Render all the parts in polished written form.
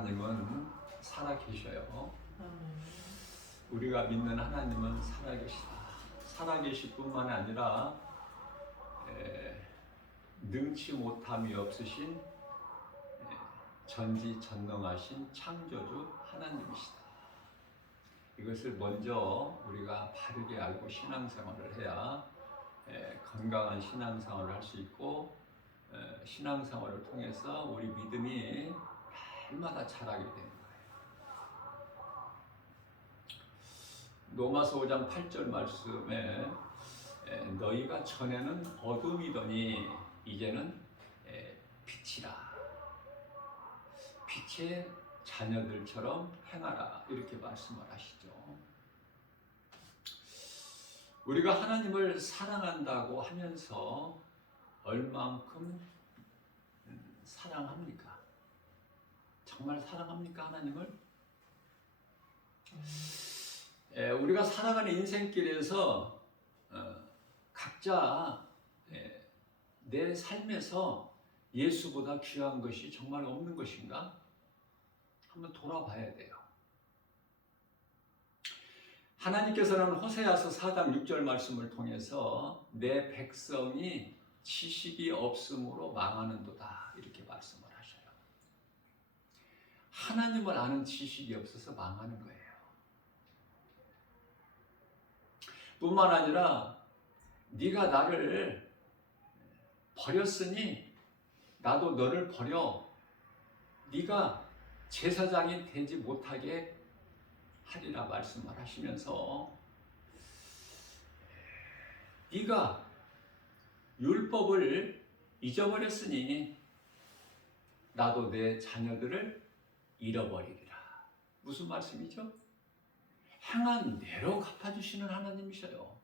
하나님은 살아계셔요. 우리가 믿는 하나님은 살아계시다. 살아계실 뿐만 아니라 능치 못함이 없으신 전지전능하신 창조주 하나님이시다. 이것을 먼저 우리가 바르게 알고 신앙생활을 해야 건강한 신앙생활을 할 수 있고, 신앙생활을 통해서 우리 믿음이 날마다 자라게 되는 거예요. 로마서 5장 8절 말씀에 너희가 전에는 어둠이더니 이제는 빛이라, 빛의 자녀들처럼 행하라, 이렇게 말씀을 하시죠. 우리가 하나님을 사랑한다고 하면서 얼만큼 사랑합니까? 정말 사랑합니까, 하나님을? 우리가 살아가는 인생길에서 각자 내 삶에서 예수보다 귀한 것이 정말 없는 것인가? 한번 돌아봐야 돼요. 하나님께서는 호세아서 4장 6절 말씀을 통해서 내 백성이 지식이 없음으로 망하는도다, 이렇게 말씀을 하셔요. 하나님을 아는 지식이 없어서 망하는 거예요. 뿐만 아니라 네가 나를 버렸으니 나도 너를 버려 네가 제사장이 되지 못하게 하리라 말씀을 하시면서, 네가 율법을 잊어버렸으니 나도 내 자녀들을 잃어버리리라. 무슨 말씀이죠? 행한 대로 갚아주시는 하나님이셔요.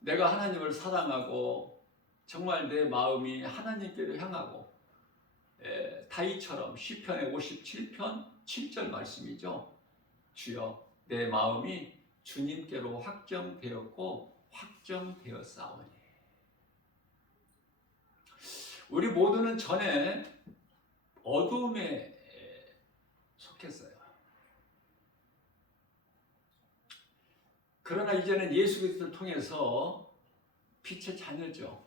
내가 하나님을 사랑하고 정말 내 마음이 하나님께로 향하고, 다윗처럼 시편의 57편 7절 말씀이죠. 주여 내 마음이 주님께로 확정되었고 확정되었사오니. 우리 모두는 전에 어두움에 속했어요. 그러나 이제는 예수 그리스도를 통해서 빛의 자녀죠.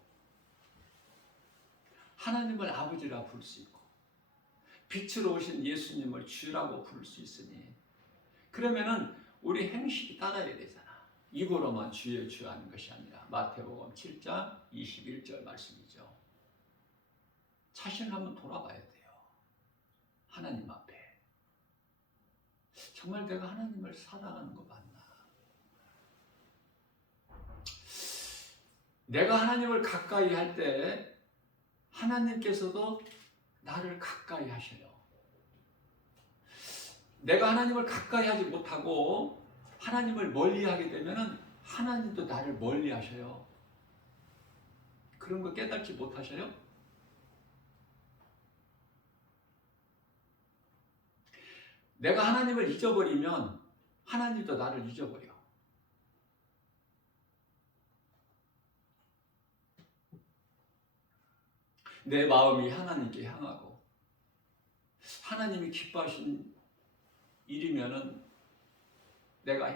하나님을 아버지라 부를 수 있고 빛으로 오신 예수님을 주라고 부를 수 있으니, 그러면은 우리 행실이 따라야 되잖아. 입으로만 주여 주여 하는 것이 아니라 마태복음 7장 21절 말씀이죠. 자신을 한번 돌아봐야 돼요. 하나님 앞에 정말 내가 하나님을 사랑하는 거 맞나? 내가 하나님을 가까이 할 때 하나님께서도 나를 가까이 하셔요. 내가 하나님을 가까이 하지 못하고 하나님을 멀리 하게 되면 하나님도 나를 멀리 하셔요. 그런 거 깨닫지 못하셔요? 내가 하나님을 잊어버리면 하나님도 나를 잊어버려. 내 마음이 하나님께 향하고 하나님이 기뻐하신 일이면은 내가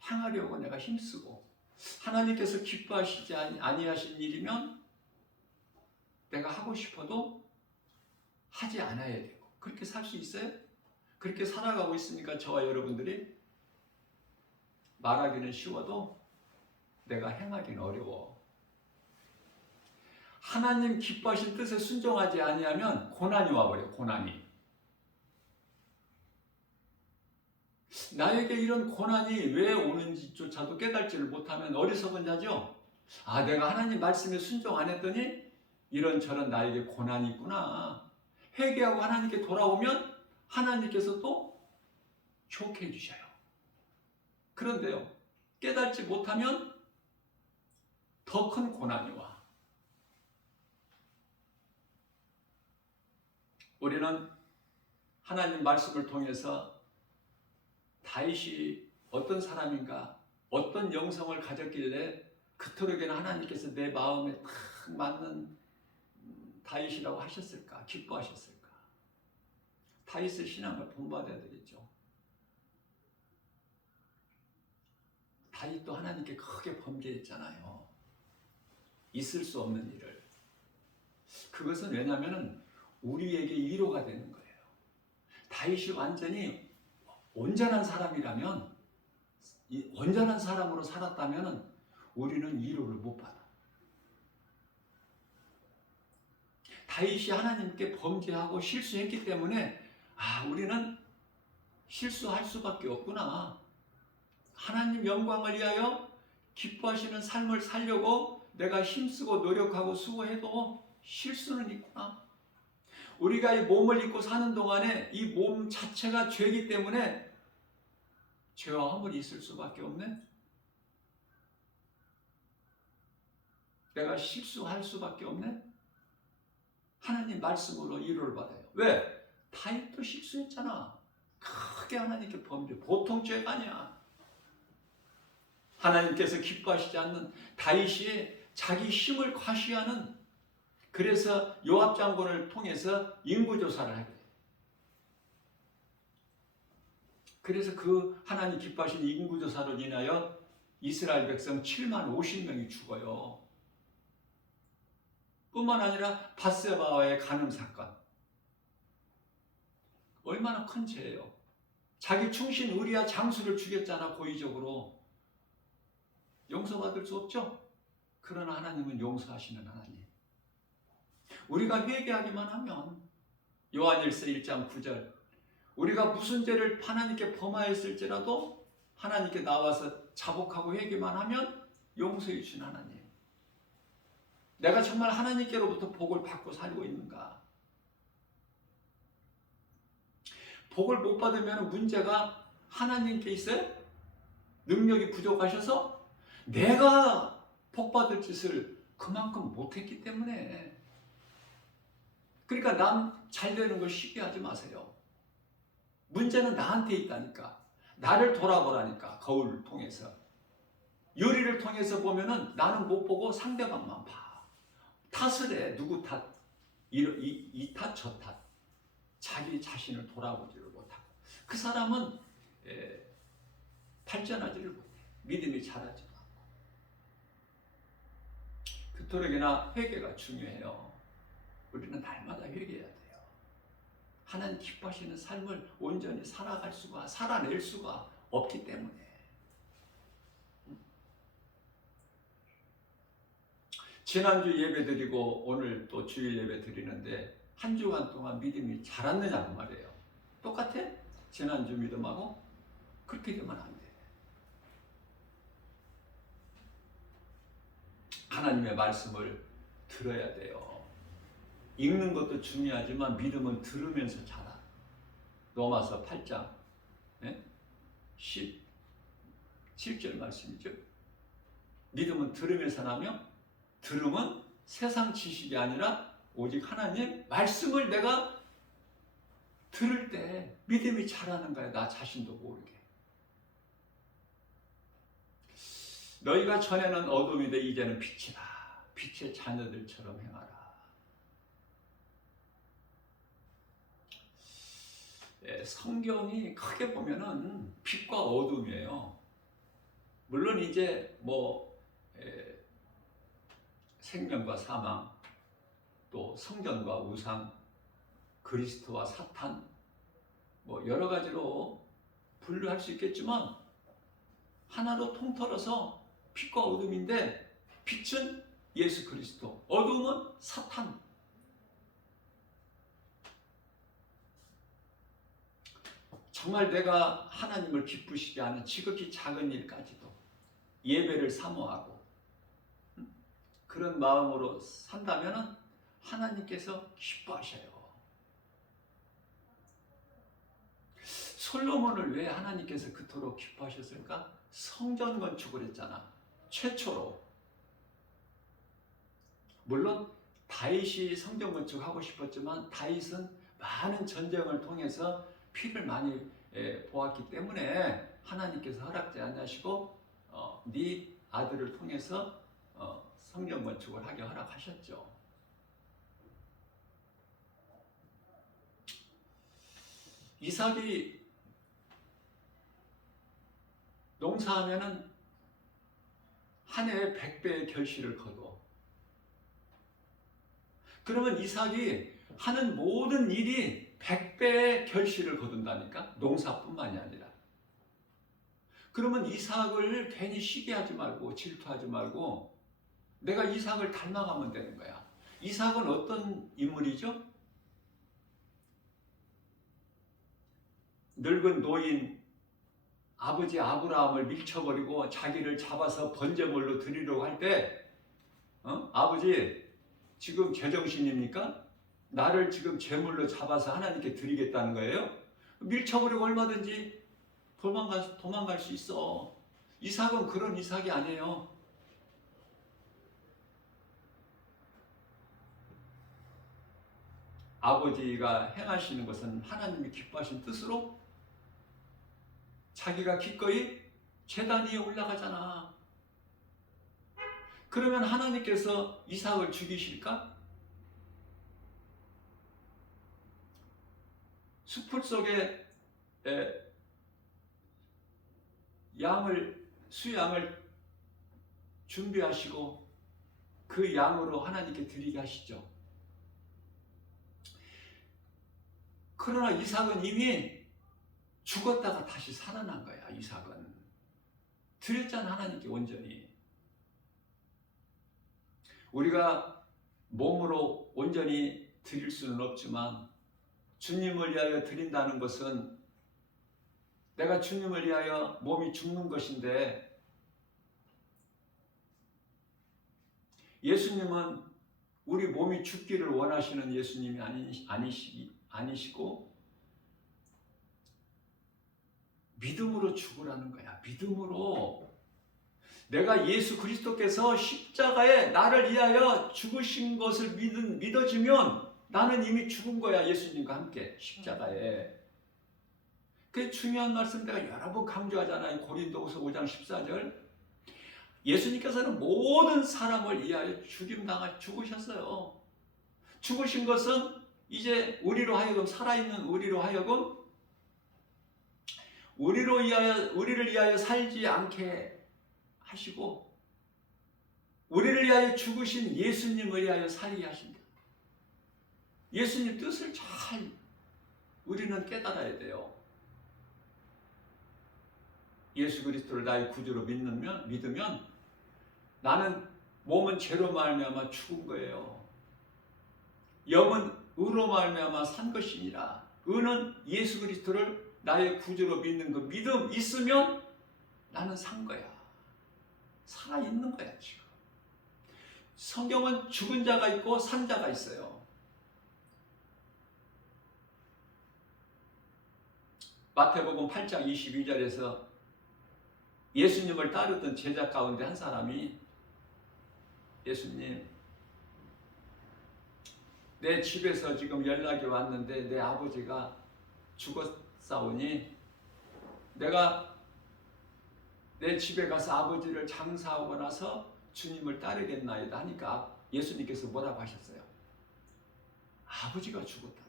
행하려고 내가 힘쓰고, 하나님께서 기뻐하시지 아니하신 일이면 내가 하고 싶어도 하지 않아야 되고, 그렇게 살 수 있어요? 그렇게 살아가고 있으니까 저와 여러분들이 말하기는 쉬워도 내가 행하기는 어려워. 하나님 기뻐하신 뜻에 순종하지 아니하면 고난이 와버려요. 고난이. 나에게 이런 고난이 왜 오는지조차도 깨달지를 못하면 어리석은 자죠. 아, 내가 하나님 말씀에 순종 안 했더니 이런저런 나에게 고난이 있구나. 회개하고 하나님께 돌아오면 하나님께서 또 좋게 해주셔요. 그런데요, 깨닫지 못하면 더 큰 고난이 와. 우리는 하나님 말씀을 통해서 다윗이 어떤 사람인가, 어떤 영성을 가졌길래 그토록이나 하나님께서 내 마음에 딱 맞는 다윗이라고 하셨을까? 기뻐하셨을까? 다윗의 신앙을 본받아야 되겠죠. 다윗도 하나님께 크게 범죄했잖아요. 있을 수 없는 일을. 그것은 왜냐하면 우리에게 위로가 되는 거예요. 다윗이 완전히 온전한 사람이라면, 온전한 사람으로 살았다면 우리는 위로를 못 받아. 다윗이 하나님께 범죄하고 실수했기 때문에 우리는 실수할 수밖에 없구나. 하나님 영광을 위하여 기뻐하시는 삶을 살려고 내가 힘쓰고 노력하고 수고해도 실수는 있구나. 우리가 이 몸을 입고 사는 동안에 이 몸 자체가 죄이기 때문에 죄와 허물이 있을 수밖에 없네. 내가 실수할 수밖에 없네. 하나님 말씀으로 위로를 받아요. 왜? 다윗도 실수했잖아. 크게 하나님께 범죄. 보통 죄가 아니야. 하나님께서 기뻐하시지 않는 다윗이 자기 힘을 과시하는, 그래서 요압 장군을 통해서 인구조사를 하게 돼요. 그래서 그 하나님 기뻐하신 인구조사로 인하여 이스라엘 백성 7만 50명이 죽어요. 뿐만 아니라 밧세바와의 간음 사건. 얼마나 큰 죄예요. 자기 충신 우리야 장수를 죽였잖아, 고의적으로. 용서받을 수 없죠? 그러나 하나님은 용서하시는 하나님. 우리가 회개하기만 하면, 요한일서 1장 9절, 우리가 무슨 죄를 하나님께 범하였을지라도 하나님께 나와서 자복하고 회개만 하면 용서해 주신 하나님. 내가 정말 하나님께로부터 복을 받고 살고 있는가? 복을 못 받으면 문제가 하나님께 있어요? 능력이 부족하셔서 내가 복 받을 짓을 그만큼 못했기 때문에. 그러니까 남 잘 되는 걸 시기하지 마세요. 문제는 나한테 있다니까. 나를 돌아보라니까. 거울을 통해서. 유리를 통해서 보면은 나는 못 보고 상대방만 봐. 탓을 해. 누구 탓? 이 탓, 저 탓. 자기 자신을 돌아보지를 못하고. 그 사람은 발전하지를 못해. 믿음이 자라지도 않고. 그토록이나 회개가 중요해요. 우리는 날마다 회개해야 돼요. 하나님 기뻐하시는 삶을 온전히 살아낼 수가 없기 때문에. 지난주 예배 드리고 오늘 또 주일 예배 드리는데 한 주간 동안 믿음이 자랐느냐고 말이에요. 똑같아? 지난주 믿음하고? 그렇게 되면 안 돼. 하나님의 말씀을 들어야 돼요. 읽는 것도 중요하지만 믿음은 들으면서 자라. 로마서 8장 17절 말씀이죠. 믿음은 들으면서 나며 들음은 세상 지식이 아니라 오직 하나님 말씀을 내가 들을 때 믿음이 자라는 거야. 나 자신도 모르게. 너희가 전에는 어둠인데 이제는 빛이다. 빛의 자녀들처럼 행하라. 성경이 크게 보면은 빛과 어둠이에요. 물론 이제 생명과 사망, 또 성전과 우상, 그리스도와 사탄, 여러 가지로 분류할 수 있겠지만 하나로 통틀어서 빛과 어둠인데, 빛은 예수 그리스도, 어둠은 사탄. 정말 내가 하나님을 기쁘시게 하는 지극히 작은 일까지도 예배를 사모하고 그런 마음으로 산다면 하나님께서 기뻐하셔요. 솔로몬을 왜 하나님께서 그토록 기뻐하셨을까? 성전 건축을 했잖아. 최초로. 물론 다윗이 성전 건축하고 싶었지만 다윗은 많은 전쟁을 통해서 피를 많이 보았기 때문에 하나님께서 허락지 않으시고 네 아들을 통해서 성전 건축을 하게 허락하셨죠. 이삭이 농사하면은 한 해에 100배의 결실을 거둬. 그러면 이삭이 하는 모든 일이 100배의 결실을 거둔다니까? 농사뿐만이 아니라. 그러면 이삭을 괜히 시기하지 말고 질투하지 말고 내가 이삭을 닮아가면 되는 거야. 이삭은 어떤 인물이죠? 늙은 노인 아버지 아브라함을 밀쳐버리고 자기를 잡아서 번제물로 드리려고 할 때 아버지 지금 제정신입니까? 나를 지금 제물로 잡아서 하나님께 드리겠다는 거예요? 밀쳐버리고 얼마든지 도망갈 수 있어. 이삭은 그런 이삭이 아니에요. 아버지가 행하시는 것은 하나님이 기뻐하신 뜻으로 자기가 기꺼이 제단 위에 올라가잖아. 그러면 하나님께서 이삭을 죽이실까? 수풀 속에 수양을 준비하시고 그 양으로 하나님께 드리게 하시죠. 그러나 이삭은 이미 죽었다가 다시 살아난 거야. 이삭은 드렸잖아, 하나님께 온전히. 우리가 몸으로 온전히 드릴 수는 없지만 주님을 위하여 드린다는 것은 내가 주님을 위하여 몸이 죽는 것인데, 예수님은 우리 몸이 죽기를 원하시는 예수님이 아니시고 믿음으로 죽으라는 거야. 믿음으로. 내가 예수 그리스도께서 십자가에 나를 위하여 죽으신 것을 믿어지면 나는 이미 죽은 거야. 예수님과 함께 십자가에. 그게 중요한 말씀 내가 여러 번 강조하잖아요. 고린도후서 5장 14절. 예수님께서는 모든 사람을 위하여 죽으셨어요. 죽으신 것은 이제 우리로 하여금, 살아있는 우리로 하여금 우리를 위하여 살지 않게 하시고 우리를 위하여 죽으신 예수님을 위하여 살게 하신다. 예수님 뜻을 잘 우리는 깨달아야 돼요. 예수 그리스도를 나의 구주로 믿으면 나는 몸은 죄로 말미암아 죽은 거예요. 영은 의로 말미암아 산 것이니라. 의는 예수 그리스도를 나의 구주로 믿는 그 믿음 있으면 나는 산 거야. 살아있는 거야 지금. 성경은 죽은 자가 있고 산 자가 있어요. 마태복음 8장 22절에서 예수님을 따르던 제자 가운데 한 사람이 예수님, 내 집에서 지금 연락이 왔는데 내 아버지가 죽었사오니 내가 내 집에 가서 아버지를 장사하고 나서 주님을 따르겠나이다 하니까 예수님께서 뭐라고 하셨어요? 아버지가 죽었다는데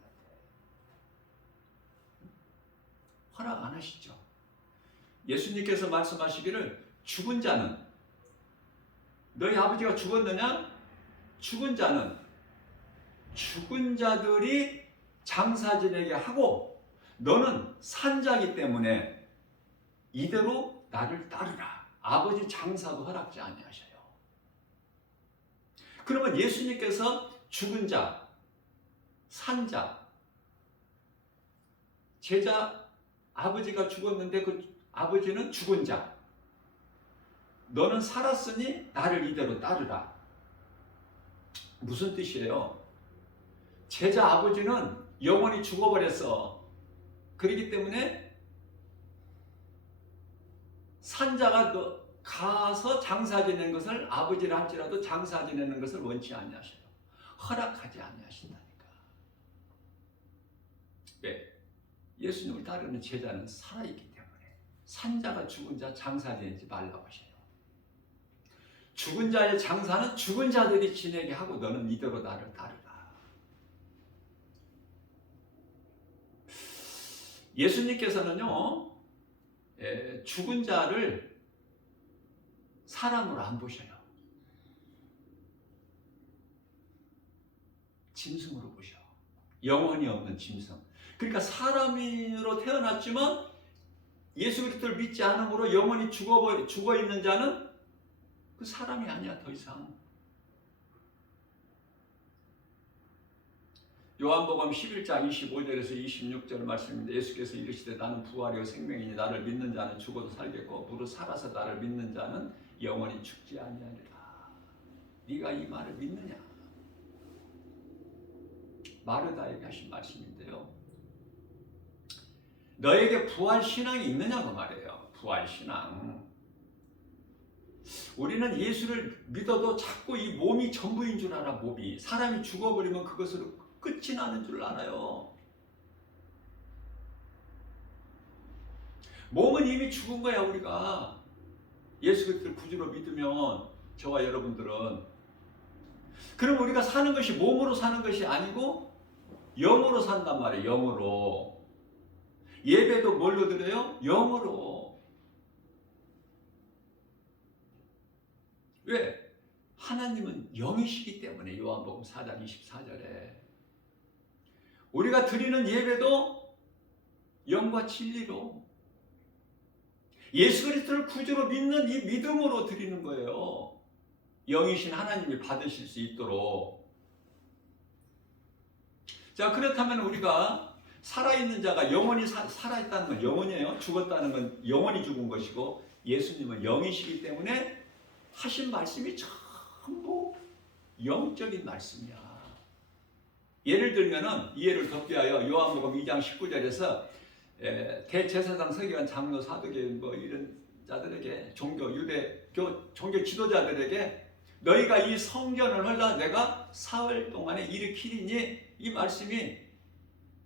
허락 안 하시죠? 예수님께서 말씀하시기를 죽은 자는, 너희 아버지가 죽었느냐? 죽은 자는 죽은 자들이 장사 지내게 하고 너는 산 자이기 때문에 이대로 나를 따르라. 아버지 장사도 허락지 아니하셔요. 그러면 예수님께서 죽은 자, 산 자, 제자 아버지가 죽었는데 그 아버지는 죽은 자, 너는 살았으니 나를 이대로 따르라. 무슨 뜻이에요? 제자 아버지는 영원히 죽어버렸어. 그렇기 때문에 산자가 가서 장사 지내는 것을, 아버지라 할지라도 장사 지내는 것을 원치 아니하셔요. 허락하지 아니하신다니까. 왜? 예수님을 따르는 제자는 살아있기 때문에. 산자가 죽은 자 장사 지내지 말라고 하셔요. 죽은 자의 장사는 죽은 자들이 지내게 하고 너는 이대로 나를 따르라. 예수님께서는요, 죽은 자를 사람으로 안 보셔요. 짐승으로 보셔. 영혼이 없는 짐승. 그러니까 사람으로 태어났지만 예수 그리스도를 믿지 않음으로 영혼이 죽어 있는 자는 그 사람이 아니야, 더 이상. 요한복음 11장 25절에서 26절 말씀인데, 예수께서 이르시되 나는 부활이요 생명이니 나를 믿는 자는 죽어도 살겠고 무릇 살아서 나를 믿는 자는 영원히 죽지 아니하리라. 네가 이 말을 믿느냐? 마르다에게 하신 말씀인데요, 너에게 부활 신앙이 있느냐고 말해요. 부활 신앙. 우리는 예수를 믿어도 자꾸 이 몸이 전부인 줄 알아. 몸이 사람이 죽어버리면 그것으로 끝이 나는 줄 알아요. 몸은 이미 죽은 거야. 우리가 예수 그리스도를 구주로 믿으면, 저와 여러분들은, 그럼 우리가 사는 것이 몸으로 사는 것이 아니고 영으로 산단 말이에요. 영으로. 예배도 뭘로 드려요? 영으로. 왜? 하나님은 영이시기 때문에. 요한복음 4장 24절에 우리가 드리는 예배도 영과 진리로, 예수 그리스도를 구주로 믿는 이 믿음으로 드리는 거예요. 영이신 하나님이 받으실 수 있도록. 자, 그렇다면 우리가 살아있는 자가 영원히 살아있다는 건 영원이에요. 죽었다는 건 영원히 죽은 것이고, 예수님은 영이시기 때문에 하신 말씀이 전부 영적인 말씀이야. 예를 들면은, 이해를 덮게 하여 요한복음 2장 19절에서 대제사장 서기관 장로 사도계 뭐 이런 자들에게, 유대교 종교 지도자들에게 너희가 이 성전을 헐라 내가 사흘 동안에 일으키리니, 이 말씀이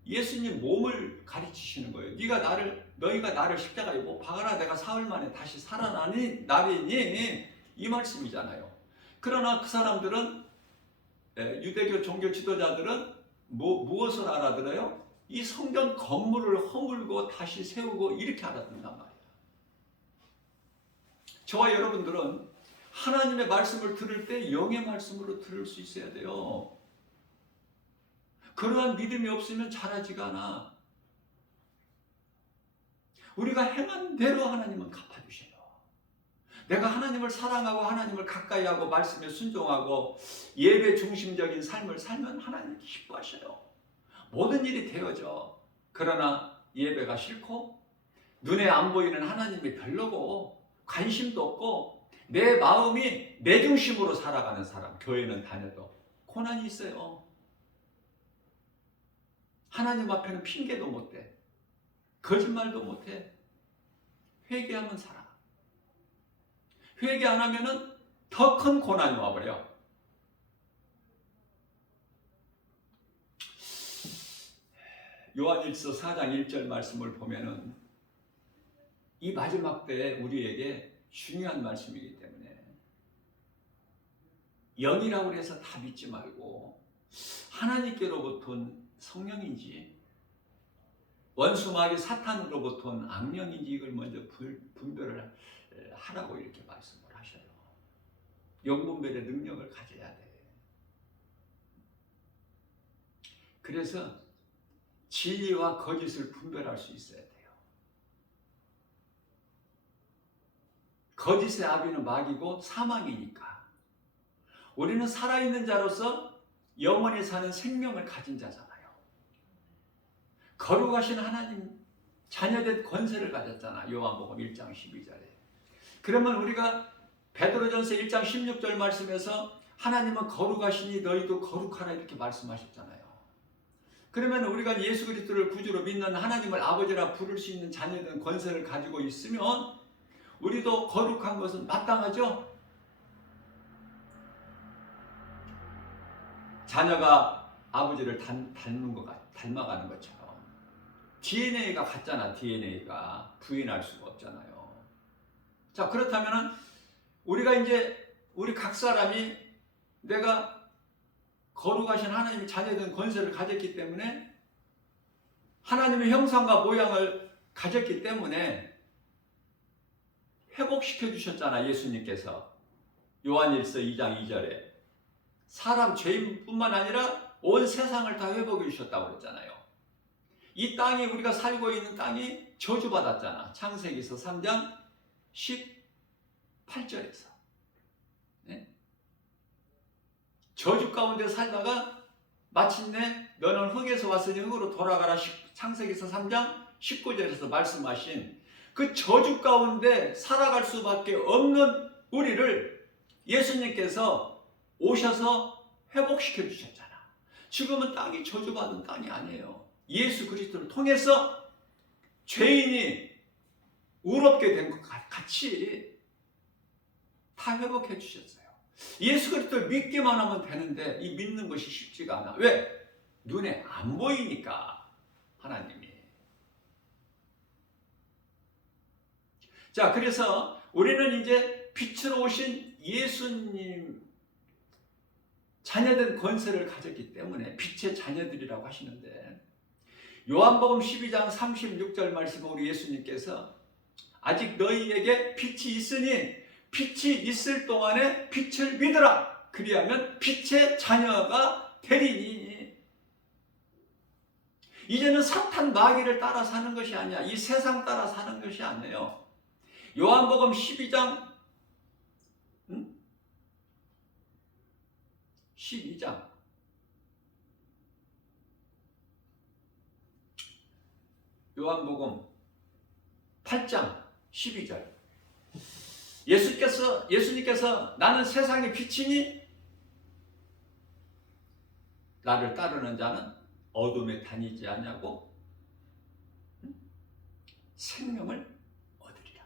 예수님 몸을 가르치시는 거예요. 너희가 나를 십자가에 못 박아라 내가 사흘 만에 다시 살아나니 나리니, 이 말씀이잖아요. 그러나 그 사람들은, 유대교 종교 지도자들은 무엇을 알아들어요? 이 성전 건물을 허물고 다시 세우고 이렇게 알아듣는단 말이에요. 저와 여러분들은 하나님의 말씀을 들을 때 영의 말씀으로 들을 수 있어야 돼요. 그러한 믿음이 없으면 자라지가 않아. 우리가 행한 대로 하나님은 갚아주셔요. 내가 하나님을 사랑하고 하나님을 가까이 하고 말씀에 순종하고 예배 중심적인 삶을 살면 하나님 기뻐하셔요. 모든 일이 되어져. 그러나 예배가 싫고 눈에 안 보이는 하나님이 별로고 관심도 없고 내 마음이 내 중심으로 살아가는 사람, 교회는 다녀도 고난이 있어요. 하나님 앞에는 핑계도 못 대. 거짓말도 못 해. 회개하면 살아. 회개 안 하면은 더 큰 고난이 와버려. 요한일서 4장 1절 말씀을 보면은 이 마지막 때에 우리에게 중요한 말씀이기 때문에 영이라고 해서 다 믿지 말고 하나님께로부터 온 성령인지 원수 마귀 사탄으로부터 온 악령인지 이걸 먼저 분별을 하라고 이렇게 말씀을 하셔요. 영분별의 능력을 가져야 돼. 그래서 진리와 거짓을 분별할 수 있어야 돼요. 거짓의 아비는 마귀고 사망이니까. 우리는 살아있는 자로서 영원히 사는 생명을 가진 자잖아요. 거룩하신 하나님 자녀된 권세를 가졌잖아. 요한복음 1장 12절에. 그러면 우리가 베드로전서 1장 16절 말씀에서 하나님은 거룩하시니 너희도 거룩하라 이렇게 말씀하셨잖아요. 그러면 우리가 예수 그리스도를 구주로 믿는 하나님을 아버지라 부를 수 있는 자녀된 권세를 가지고 있으면 우리도 거룩한 것은 마땅하죠. 자녀가 아버지를 닮아가는 것처럼 DNA가 같잖아. DNA가 부인할 수가 없잖아요. 자, 그렇다면 우리가 이제 우리 각 사람이 내가 거룩하신 하나님의 자녀된 권세를 가졌기 때문에 하나님의 형상과 모양을 가졌기 때문에 회복시켜 주셨잖아. 예수님께서 요한일서 2장 2절에 사람 죄인뿐만 아니라 온 세상을 다 회복해 주셨다고 그랬잖아요. 이 땅이, 우리가 살고 있는 땅이 저주받았잖아. 창세기서 3장 18절에서. 네? 저주 가운데 살다가 마침내 너는 흙에서 왔으니 흙으로 돌아가라. 창세기서 3장 19절에서 말씀하신 그 저주 가운데 살아갈 수밖에 없는 우리를 예수님께서 오셔서 회복시켜 주셨잖아. 지금은 땅이 저주받은 땅이 아니에요. 예수 그리스도를 통해서 죄인이 의롭게 된 것 같이 다 회복해 주셨어요. 예수 그리스도를 믿기만 하면 되는데 이 믿는 것이 쉽지가 않아. 왜? 눈에 안 보이니까. 하나님이. 자, 그래서 우리는 이제 빛으로 오신 예수님 자녀된 권세를 가졌기 때문에 빛의 자녀들이라고 하시는데, 요한복음 12장 36절 말씀은 우리 예수님께서 아직 너희에게 빛이 있으니 빛이 있을 동안에 빛을 믿으라. 그리하면 빛의 자녀가 되리니. 이제는 사탄 마귀를 따라 사는 것이 아니야. 이 세상 따라 사는 것이 아니에요. 요한복음 12장 12장 요한복음 8장 12절 예수님께서 나는 세상의 빛이니 나를 따르는 자는 어둠에 다니지 않냐고 생명을 얻으리라.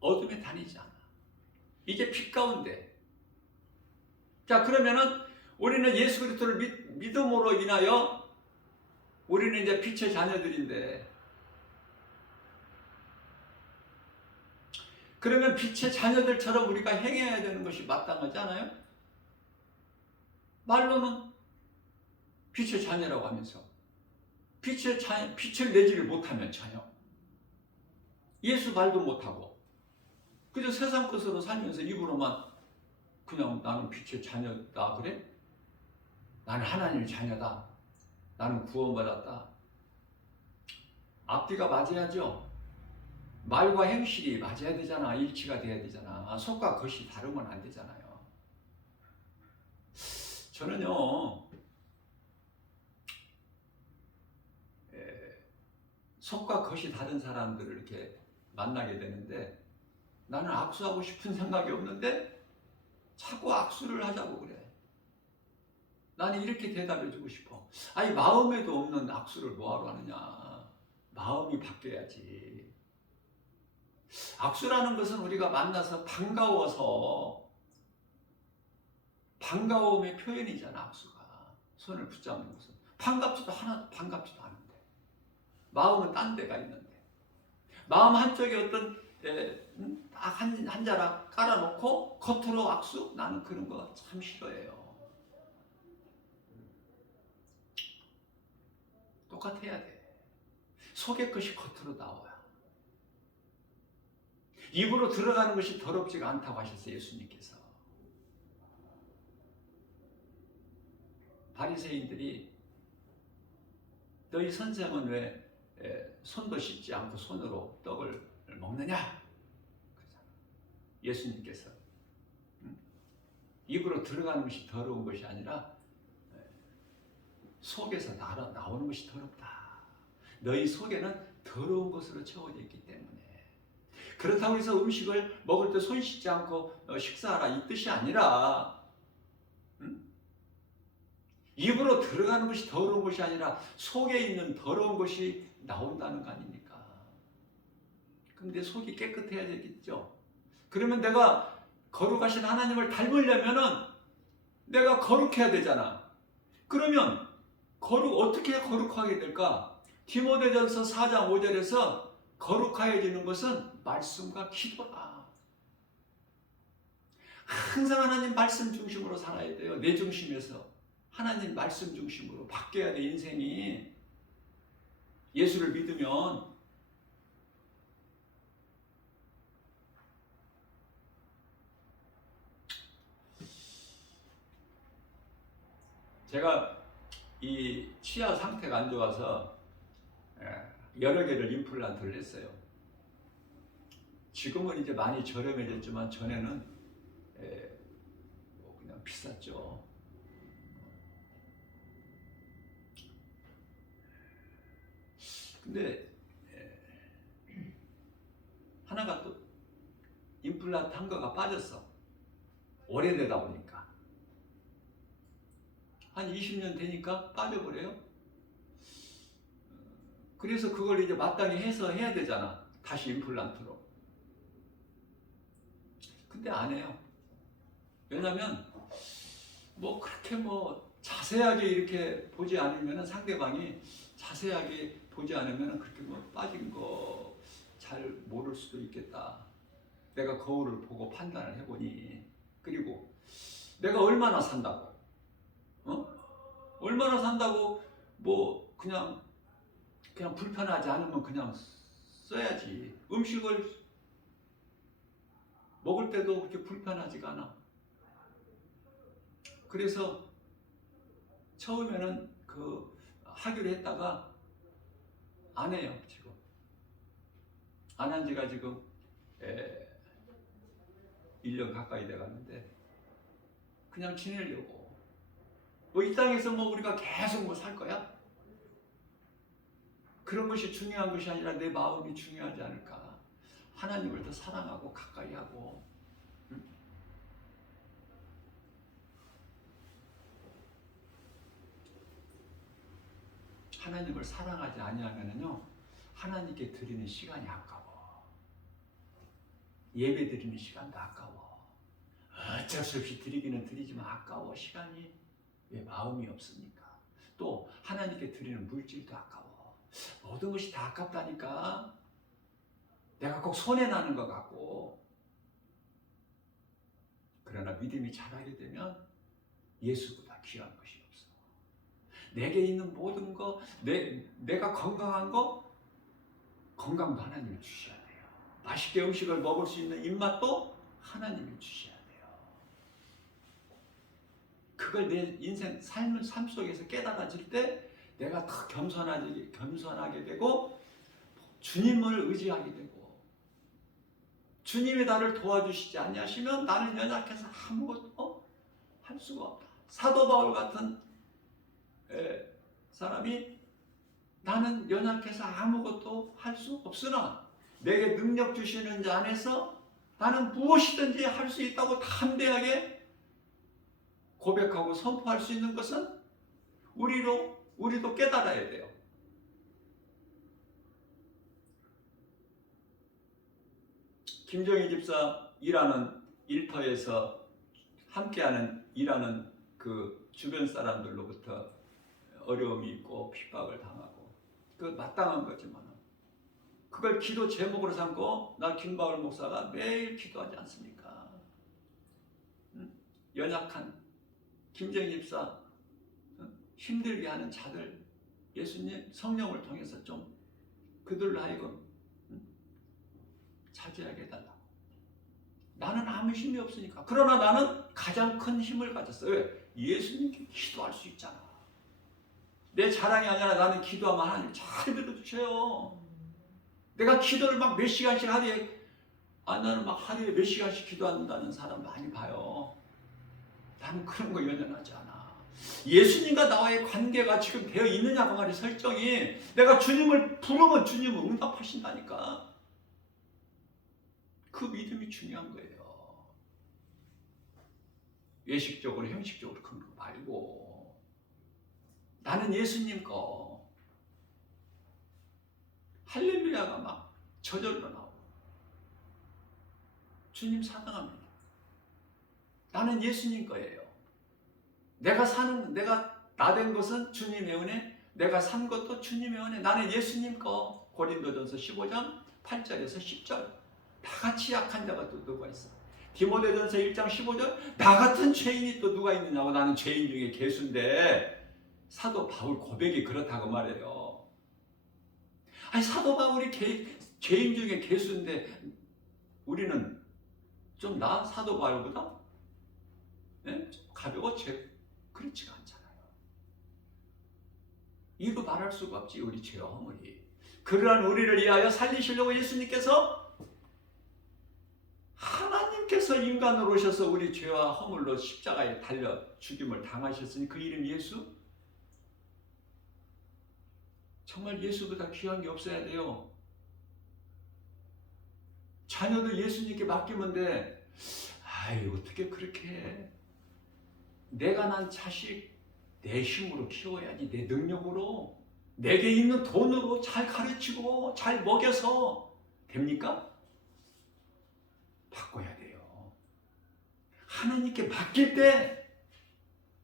어둠에 다니지 않아. 이제 빛 가운데. 자, 그러면은 우리는 예수 그리스도를 믿음으로 인하여 우리는 이제 빛의 자녀들인데, 그러면 빛의 자녀들처럼 우리가 행해야 되는 것이 마땅하지 않아요? 말로는 빛의 자녀라고 하면서 빛을 내지를 못하면 자녀, 예수 말도 못하고 그저 세상 것으로 살면서 입으로만 그냥 나는 빛의 자녀다 그래? 나는 하나님의 자녀다. 나는 구원받았다. 앞뒤가 맞아야죠. 말과 행실이 맞아야 되잖아. 일치가 돼야 되잖아. 속과 겉이 다르면 안 되잖아요. 저는요, 속과 겉이 다른 사람들을 이렇게 만나게 되는데 나는 악수하고 싶은 생각이 없는데 자꾸 악수를 하자고 그래. 나는 이렇게 대답해 주고 싶어. 아니, 마음에도 없는 악수를 뭐하러 하느냐. 마음이 바뀌어야지. 악수라는 것은 우리가 만나서 반가워서, 반가움의 표현이잖아. 악수가. 손을 붙잡는 것은 반갑지도 하나도 반갑지도 않은데 마음은 딴 데가 있는데, 마음 한쪽에 어떤 딱 한 자락 깔아놓고 겉으로 악수? 나는 그런 거 참 싫어해요. 똑같아야 돼. 속의 것이 겉으로 나와요. 입으로 들어가는 것이 더럽지가 않다고 하셨어요. 예수님께서. 바리새인들이 너희 선생은 왜 손도 씻지 않고 손으로 떡을 먹느냐? 예수님께서 입으로 들어가는 것이 더러운 것이 아니라 속에서 나오는 것이 더럽다. 너희 속에는 더러운 것으로 채워져 있기 때문에. 그렇다고 해서 음식을 먹을 때 손 씻지 않고 식사하라 이 뜻이 아니라, 입으로 들어가는 것이 더러운 것이 아니라 속에 있는 더러운 것이 나온다는 거 아닙니까? 그럼 내 속이 깨끗해야 되겠죠. 그러면 내가 거룩하신 하나님을 닮으려면은 내가 거룩해야 되잖아. 그러면 어떻게 거룩하게 될까? 디모데전서 4장 5절에서 거룩하여지는 것은 말씀과 기도다. 항상 하나님 말씀 중심으로 살아야 돼요. 내 중심에서 하나님 말씀 중심으로 바뀌어야 돼, 인생이. 예수를 믿으면. 제가 이 치아 상태가 안 좋아서 여러 개를 임플란트를 했어요. 지금은 이제 많이 저렴해졌지만 전에는 뭐 그냥 비쌌죠. 근데 하나가 또 임플란트 한 거가 빠졌어. 오래되다 보니까. 한 20년 되니까 빠져버려요. 그래서 그걸 이제 마땅히 해서 해야 되잖아. 다시 임플란트로. 근데 안 해요. 왜냐면 뭐 그렇게 뭐 자세하게 이렇게 보지 않으면, 상대방이 자세하게 보지 않으면 그렇게 뭐 빠진 거 잘 모를 수도 있겠다. 내가 거울을 보고 판단을 해보니. 그리고 내가 얼마나 산다고, 얼마나 산다고 뭐 그냥 불편하지 않으면 그냥 써야지. 음식을 먹을 때도 그렇게 불편하지가 않아. 그래서 처음에는 하기로 했다가 안 해요. 지금 안 한 지가 지금 1년 가까이 돼가는데, 그냥 지내려고. 뭐 이 땅에서 뭐 우리가 계속 뭐 살 거야? 그런 것이 중요한 것이 아니라 내 마음이 중요하지 않을까. 하나님을 더 사랑하고 가까이 하고. 하나님을 사랑하지 아니하면은요, 하나님께 드리는 시간이 아까워. 예배 드리는 시간도 아까워. 어쩔 수 없이 드리기는 드리지만 아까워. 시간이. 왜? 마음이 없으니까. 또 하나님께 드리는 물질도 아까워. 모든 것이 다 아깝다니까. 내가 꼭 손해나는 것 같고. 그러나 믿음이 자라게 되면 예수보다 귀한 것이 없어. 내게 있는 모든 거, 내가 건강한 거, 건강도 하나님이 주셔야 돼요. 맛있게 음식을 먹을 수 있는 입맛도 하나님이 주셔야 돼요. 그걸 내 인생 삶 속에서 깨달아질 때 내가 더 겸손하게 되고, 주님을 의지하게 되고, 주님이 나를 도와주시지 않냐시면 나는 연약해서 아무것도 할 수가 없다. 사도 바울 같은 사람이 나는 연약해서 아무것도 할 수 없으나 내게 능력 주시는 자 안에서 나는 무엇이든지 할 수 있다고 담대하게 고백하고 선포할 수 있는 것은 우리도 깨달아야 돼요. 김정희 집사 일터에서 함께하는 일하는 그 주변 사람들로부터 어려움이 있고 핍박을 당하고, 그 마땅한 거지만 그걸 기도 제목으로 삼고 나 김바울 목사가 매일 기도하지 않습니까? 연약한 김정희 집사 힘들게 하는 자들, 예수님 성령을 통해서 좀 그들로 하여금 차지하게 해달라고. 나는 아무 힘이 없으니까. 그러나 나는 가장 큰 힘을 가졌어요. 왜? 예수님께 기도할 수 있잖아. 내 자랑이 아니라 나는 기도하면 하나님 잘 들어주셔요. 내가 기도를 막 몇 시간씩 나는 막 하루에 몇 시간씩 기도한다는 사람 많이 봐요. 나는 그런 거 연연하지 않아. 예수님과 나와의 관계가 지금 되어 있느냐, 그 말이 설정이. 내가 주님을 부르면 주님은 응답하신다니까. 그 믿음이 중요한 거예요. 외식적으로 형식적으로 그런 거 말고 나는 예수님 거. 할렐루야가 막 저절로 나오고 주님 사랑합니다. 나는 예수님 거예요. 내가 나 된 것은 주님의 은혜, 내가 산 것도 주님의 은혜. 나는 예수님 거. 고린도전서 15장 8절에서 10절. 나같이 약한 자가 또 누가 있어? 디모데전서 1장 15절. 나 같은 죄인이 또 누가 있느냐고. 나는 죄인 중에 괴수인데, 사도 바울 고백이 그렇다고 말해요. 아니 사도 바울이 죄인 중에 괴수인데 우리는 좀 나은 사도 바울보다 좀 가벼워? 그렇지가 않잖아요. 이거 말할 수가 없지. 우리 죄와 허물이. 그러한 우리를 위하여 살리시려고 예수님께서 하나님께서 인간으로 오셔서 우리 죄와 허물로 십자가에 달려 죽임을 당하셨으니 그 이름 예수? 정말 예수보다 귀한 게 없어야 돼요. 자녀도 예수님께 맡기면 돼. 아이 어떻게 그렇게 해. 내가 난 자식 내 힘으로 키워야지. 내 능력으로 내게 있는 돈으로 잘 가르치고 잘 먹여서 됩니까? 바꿔야 돼요. 하나님께 맡길 때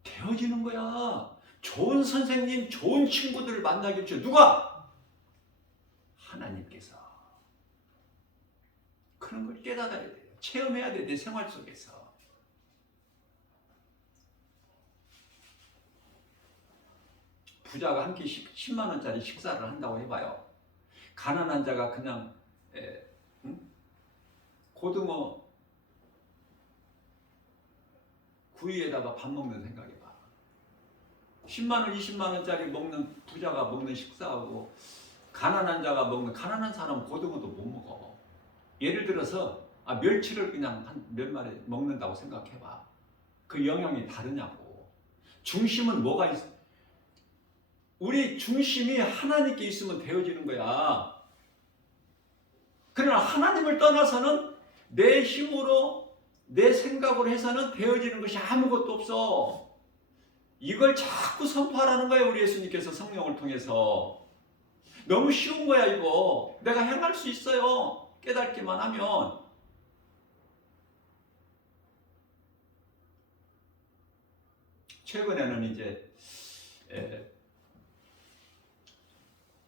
되어지는 거야. 좋은 선생님, 좋은 친구들을 만나게 해줘. 누가? 하나님께서. 그런 걸 깨달아야 돼요. 체험해야 돼. 내 생활 속에서. 부자가 한 끼 10만 원짜리 식사를 한다고 해봐요. 가난한 자가 그냥 고등어 구이에다가 밥 먹는 생각해봐. 10만 원, 20만 원짜리 먹는 부자가 먹는 식사하고 가난한 자가 먹는, 가난한 사람은 고등어도 못 먹어. 예를 들어서 멸치를 그냥 한 몇 마리 먹는다고 생각해봐. 그 영향이 다르냐고. 중심은 뭐가 있어? 우리 중심이 하나님께 있으면 되어지는 거야. 그러나 하나님을 떠나서는 내 힘으로 내 생각으로 해서는 되어지는 것이 아무것도 없어. 이걸 자꾸 선포하라는 거예요. 우리 예수님께서 성령을 통해서. 너무 쉬운 거야 이거. 내가 행할 수 있어요. 깨닫기만 하면. 최근에는 이제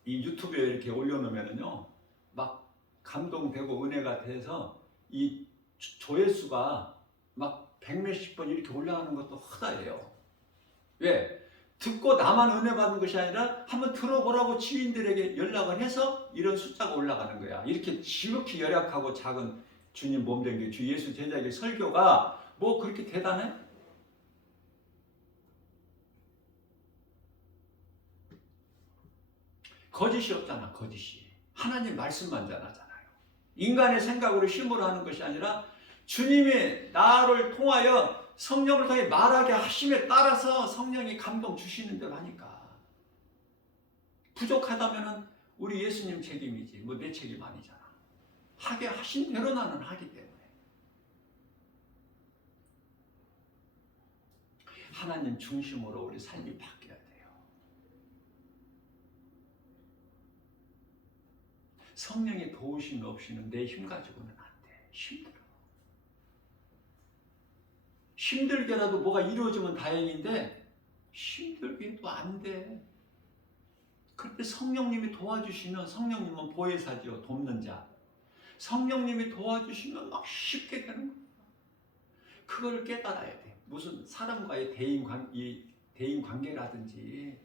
이 유튜브에 이렇게 올려놓으면요 막 감동되고 은혜가 돼서 이 조회수가 막 100몇십 번 이렇게 올라가는 것도 허다해요. 왜? 듣고 나만 은혜 받는 것이 아니라 한번 들어보라고 지인들에게 연락을 해서 이런 숫자가 올라가는 거야. 이렇게 지극히 열악하고 작은 주님 몸된 게 주 예수 제자에게 설교가 뭐 그렇게 대단해? 거짓이 없잖아. 거짓이. 하나님 말씀만 전하잖아요. 인간의 생각으로 힘으로 하는 것이 아니라 주님이 나를 통하여 성령을 통해 말하게 하심에 따라서 성령이 감동 주시는 대로 하니까. 부족하다면 우리 예수님 책임이지 뭐 내 책임 아니잖아. 하게 하신 대로 나는 하기 때문에. 하나님 중심으로 우리 삶이 바뀌어야 돼요. 성령의 도우심 없이는 내 힘 가지고는 안 돼. 힘들어. 힘들게라도 뭐가 이루어지면 다행인데 힘들게도 안 돼. 그때 성령님이 도와주시면, 성령님은 보혜사죠. 돕는 자. 성령님이 도와주시면 막 쉽게 되는 거야. 그걸 깨달아야 돼. 무슨 사람과의 대인 관계라든지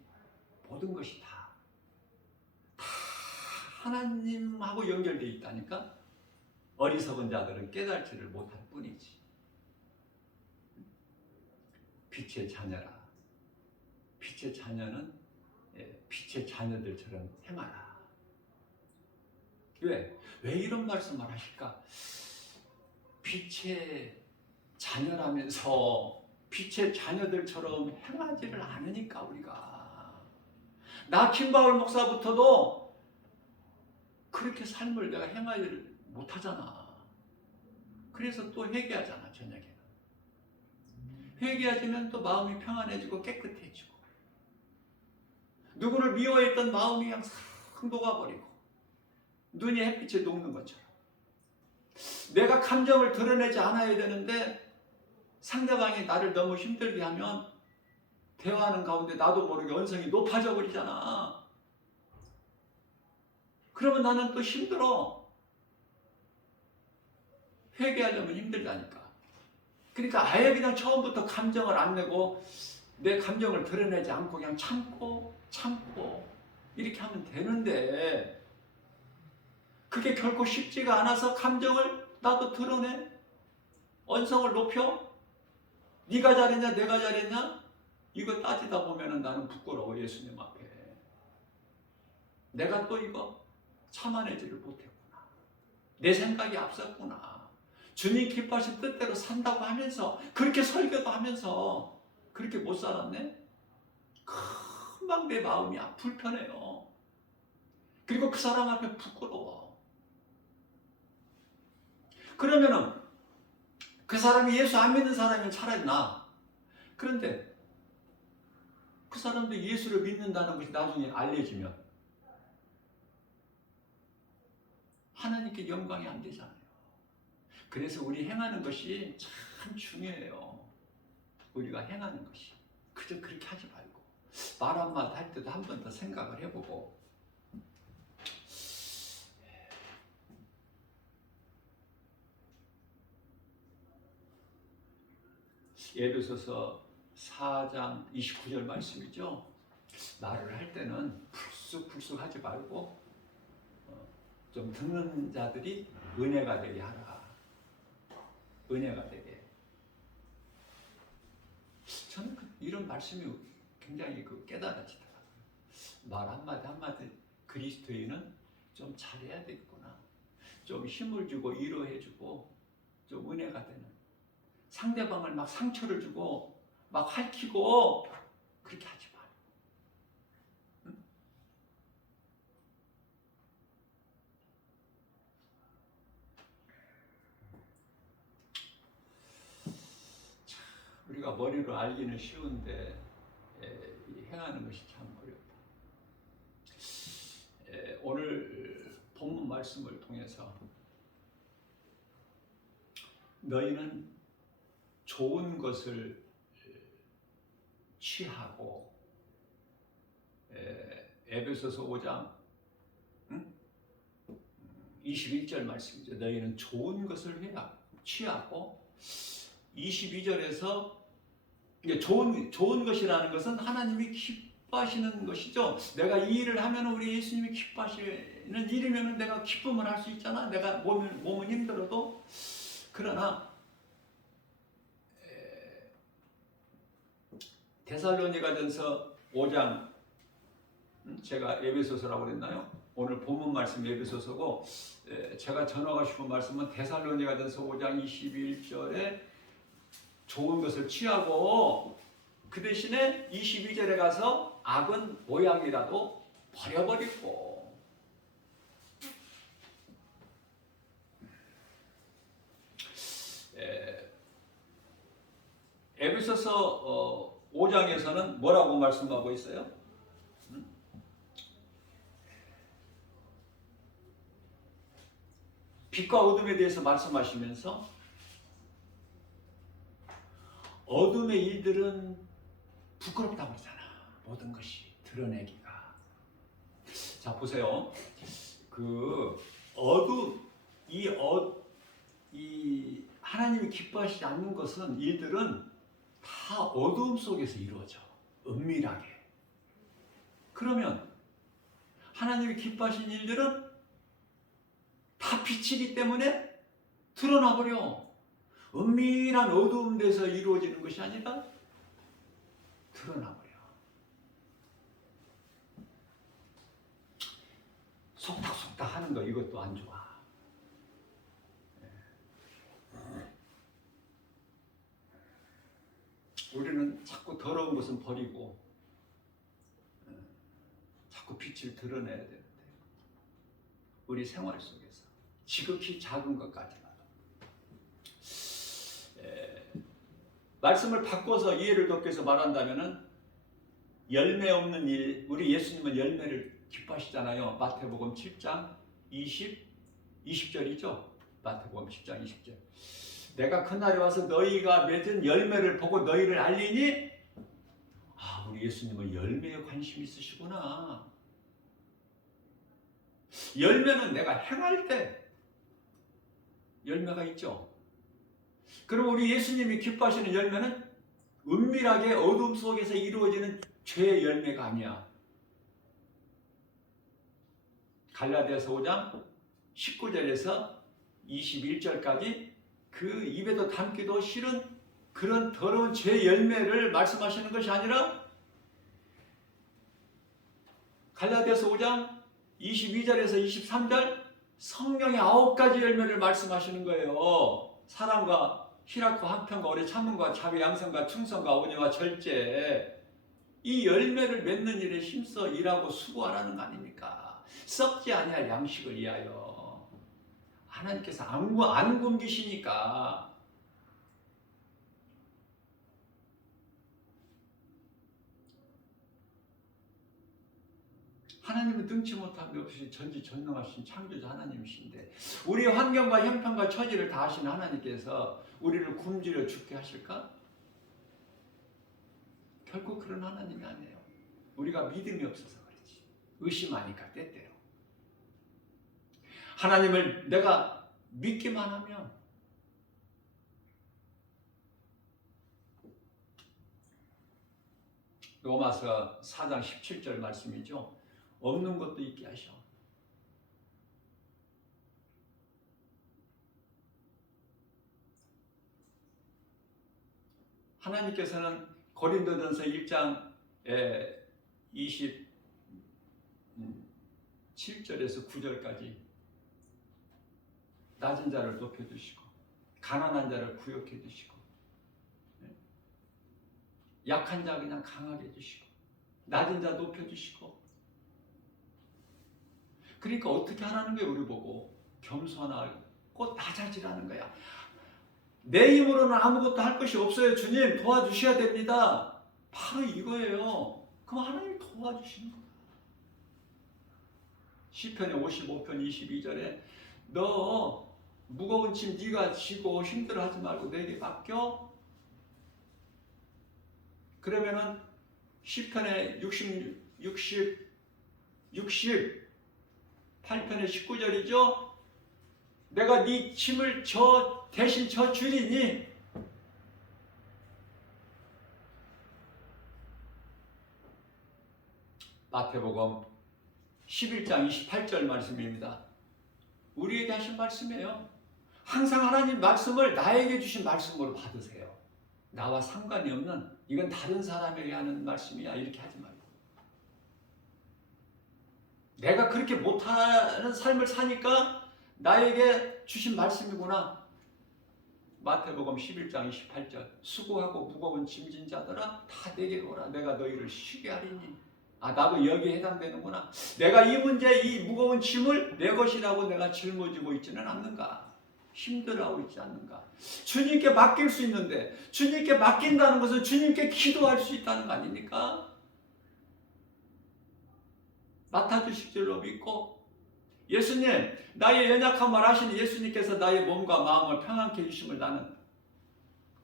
모든 것이 다 하나님하고 연결되어 있다니까. 어리석은 자들은 깨달지를 못할 뿐이지. 빛의 자녀라. 빛의 자녀는 빛의 자녀들처럼 행하라. 왜 이런 말씀을 하실까? 빛의 자녀라면서 빛의 자녀들처럼 행하지를 않으니까 우리가. 나 김바울 목사부터도 그렇게 삶을 내가 행하지를 못하잖아. 그래서 또 회개하잖아. 저녁에는 회개하시면 또 마음이 평안해지고 깨끗해지고, 누구를 미워했던 마음이 그냥 싹 녹아버리고 눈이 햇빛에 녹는 것처럼. 내가 감정을 드러내지 않아야 되는데 상대방이 나를 너무 힘들게 하면 대화하는 가운데 나도 모르게 언성이 높아져 버리잖아. 그러면 나는 또 힘들어. 회개하려면 힘들다니까. 그러니까 아예 그냥 처음부터 감정을 안 내고 내 감정을 드러내지 않고 그냥 참고 이렇게 하면 되는데, 그게 결코 쉽지가 않아서 감정을 나도 드러내? 언성을 높여? 네가 잘했냐 내가 잘했냐? 이거 따지다 보면 나는 부끄러워. 예수님 앞에 내가 또 이거 참아내지를 못했구나. 내 생각이 앞섰구나. 주님 기뻐하신 뜻대로 산다고 하면서 그렇게 설교도 하면서 그렇게 못 살았네? 금방 내 마음이 불편해요. 그리고 그 사람 앞에 부끄러워. 그러면은 그 사람이 예수 안 믿는 사람이면 차라리 나. 그런데 그 사람도 예수를 믿는다는 것이 나중에 알려지면 하나님께 영광이 안 되잖아요. 그래서 우리 행하는 것이 참 중요해요. 우리가 행하는 것이. 그저 그렇게 하지 말고 말 한마디 할 때도 한 번 더 생각을 해보고 에베소서 4장 29절 말씀이죠. 말을 할 때는 불쑥불쑥 하지 말고 좀 듣는 자들이 은혜가 되게 하라. 은혜가 되게. 저는 이런 말씀이 굉장히 깨달아지더라고요. 말 한마디 한마디 그리스도인은 좀 잘해야 되겠구나. 좀 힘을 주고 위로해주고 좀 은혜가 되는. 상대방을 막 상처를 주고 막 핥히고 그렇게 하지 마. 응? 우리가 머리로 알기는 쉬운데 행하는 것이 참 어렵다. 오늘 본문 말씀을 통해서 너희는 좋은 것을 취하고 에베소서 5장 21절 말씀이죠. 너희는 좋은 것을 취하고 22절에서 좋은 것이라는 것은 하나님이 기뻐하시는 것이죠. 내가 이 일을 하면 우리 예수님이 기뻐하시는 일이면 내가 기쁨을 할 수 있잖아. 내가 몸은 힘들어도. 그러나 데살로니가전서 5장 제가 에베소서라고 그랬나요? 오늘 본문 말씀 에베소서고 제가 전하고 싶은 말씀은 데살로니가전서 5장 21절에 좋은 것을 취하고 그 대신에 22절에 가서 악은 모양이라도 버려버리고 에베소서 5장에서는 뭐라고 말씀하고 있어요? 빛과 어둠에 대해서 말씀하시면서 어둠의 일들은 부끄럽다고 그러잖아. 모든 것이 드러내기가. 자 보세요. 이 하나님이 기뻐하시지 않는 것은 일들은 다 어두움 속에서 이루어져. 은밀하게. 그러면 하나님이 기뻐하시는 일들은 다 빛이기 때문에 드러나버려. 은밀한 어두운 데서 이루어지는 것이 아니라 드러나버려. 속닥속닥 하는 거 이것도 안 좋아. 우리는 자꾸 더러운 것은 버리고 자꾸 빛을 드러내야 되는데 우리 생활 속에서 지극히 작은 것까지만 말씀을 바꿔서 이해를 돕기 위해서 말한다면은 열매 없는 일, 우리 예수님은 열매를 기뻐하시잖아요. 마태복음 7장 20절이죠. 마태복음 10장 20절. 내가 그날에 와서 너희가 맺은 열매를 보고 너희를 알리니 우리 예수님은 열매에 관심이 있으시구나. 열매는 내가 행할 때 열매가 있죠. 그럼 우리 예수님이 기뻐하시는 열매는 은밀하게 어둠 속에서 이루어지는 죄의 열매가 아니야. 갈라디아서 5장 19절에서 21절까지 그 입에도 담기도 싫은 그런 더러운 죄 열매를 말씀하시는 것이 아니라 갈라디아서 5장 22절에서 23절 성령의 9가지 열매를 말씀하시는 거예요. 사랑과 희락과 화평과 오래 참음과 자비 양성과 충성과 온유와 절제, 이 열매를 맺는 일에 힘써 일하고 수고하라는 거 아닙니까? 썩지 아니할 양식을 위하여. 하나님께서 안 굶기시니까. 하나님은 등치 못한 게 없이 전지전능하신 창조자 하나님이신데 우리 환경과 형편과 처지를 다 아시는 하나님께서 우리를 굶주려 죽게 하실까? 결국 그런 하나님이 아니에요. 우리가 믿음이 없어서 그렇지. 의심하니까 때때로. 하나님을 내가 믿기만 하면 로마서 4장 17절 말씀이죠. 없는 것도 있게 하셔. 하나님께서는 고린도전서 1장 27절에서 9절까지 낮은 자를 높여주시고 가난한 자를 구역해 주시고 약한 자 그냥 강하게 해주시고 낮은 자 높여주시고. 그러니까 어떻게 하라는 거예요? 우리 보고 겸손하고 낮아지라는 거야. 내 힘으로는 아무것도 할 것이 없어요. 주님 도와주셔야 됩니다. 바로 이거예요. 그럼 하나님 도와주시는 거야. 시편의 55편 22절에 너 무거운 짐 네가 지고 힘들어하지 말고 내게 맡겨. 그러면은 시편의 68편의 19절이죠. 내가 네 짐을 대신 져 주리니. 마태복음 11장 28절 말씀입니다. 우리에게 하신 말씀이에요. 항상 하나님 말씀을 나에게 주신 말씀으로 받으세요. 나와 상관이 없는, 이건 다른 사람에게 하는 말씀이야, 이렇게 하지 말고. 내가 그렇게 못하는 삶을 사니까 나에게 주신 말씀이구나. 마태복음 11장 28절 수고하고 무거운 짐진 자들아 다 내게로 오라. 내가 너희를 쉬게 하리니. 나도 여기에 해당되는구나. 내가 이 문제, 이 무거운 짐을 내 것이라고 내가 짊어지고 있지는 않는가. 힘들어하고 있지 않는가. 주님께 맡길 수 있는데, 주님께 맡긴다는 것은 주님께 기도할 수 있다는 거 아닙니까? 맡아주실 줄로 믿고, 예수님, 나의 연약함을 아시는 예수님께서 나의 몸과 마음을 평안케 해주심을 나는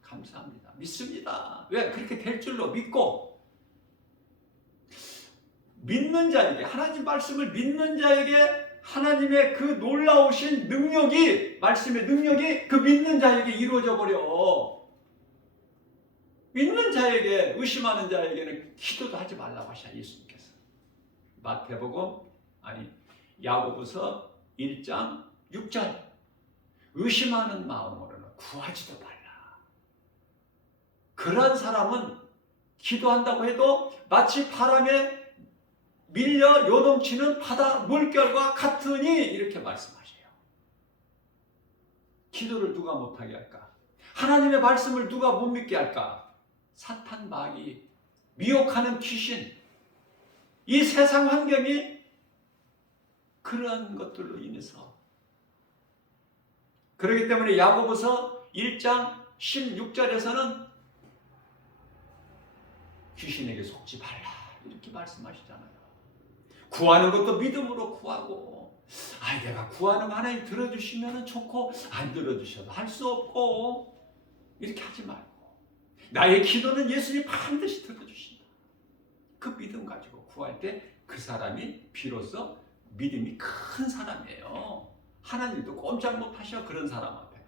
감사합니다. 믿습니다. 왜? 그렇게 될 줄로 믿고, 믿는 자에게, 하나님 말씀을 믿는 자에게 하나님의 그 놀라우신 능력이, 말씀의 능력이 그 믿는 자에게 이루어져 버려. 믿는 자에게, 의심하는 자에게는 기도도 하지 말라고 하셔, 예수님께서. 야고보서 1장 6절 의심하는 마음으로는 구하지도 말라. 그런 사람은 기도한다고 해도 마치 바람에 밀려 요동치는 바다 물결과 같으니, 이렇게 말씀하셔요. 기도를 누가 못하게 할까? 하나님의 말씀을 누가 못 믿게 할까? 사탄, 마귀, 미혹하는 귀신, 이 세상 환경이 그러한 것들로 인해서. 그렇기 때문에 야고보서 1장 16절에서는 귀신에게 속지 말라, 이렇게 말씀하시잖아요. 구하는 것도 믿음으로 구하고, 내가 구하는 거 하나님 들어주시면 좋고, 안 들어주셔도 할 수 없고, 이렇게 하지 말고, 나의 기도는 예수님 반드시 들어주신다. 그 믿음 가지고 구할 때 그 사람이 비로소 믿음이 큰 사람이에요. 하나님도 꼼짝 못하셔, 그런 사람 앞에는.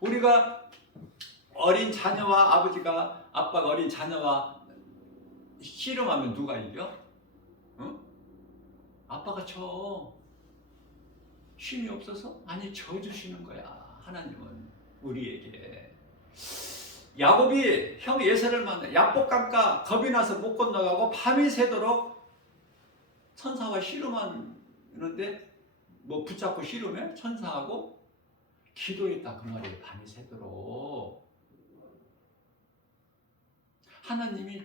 우리가 어린 자녀와 아빠가 어린 자녀와 씨름하면 누가 이겨? 응? 아빠가 쳐. 쉼이 없어서? 아니, 져주시는 거야. 하나님은 우리에게. 야곱이 형 예세를 만나 야복 강가 겁이 나서 못 건너가고 밤이 새도록 천사와 씨름하는데 뭐 붙잡고 씨름해? 천사하고 기도했다 그 말이에요. 밤이 새도록. 하나님이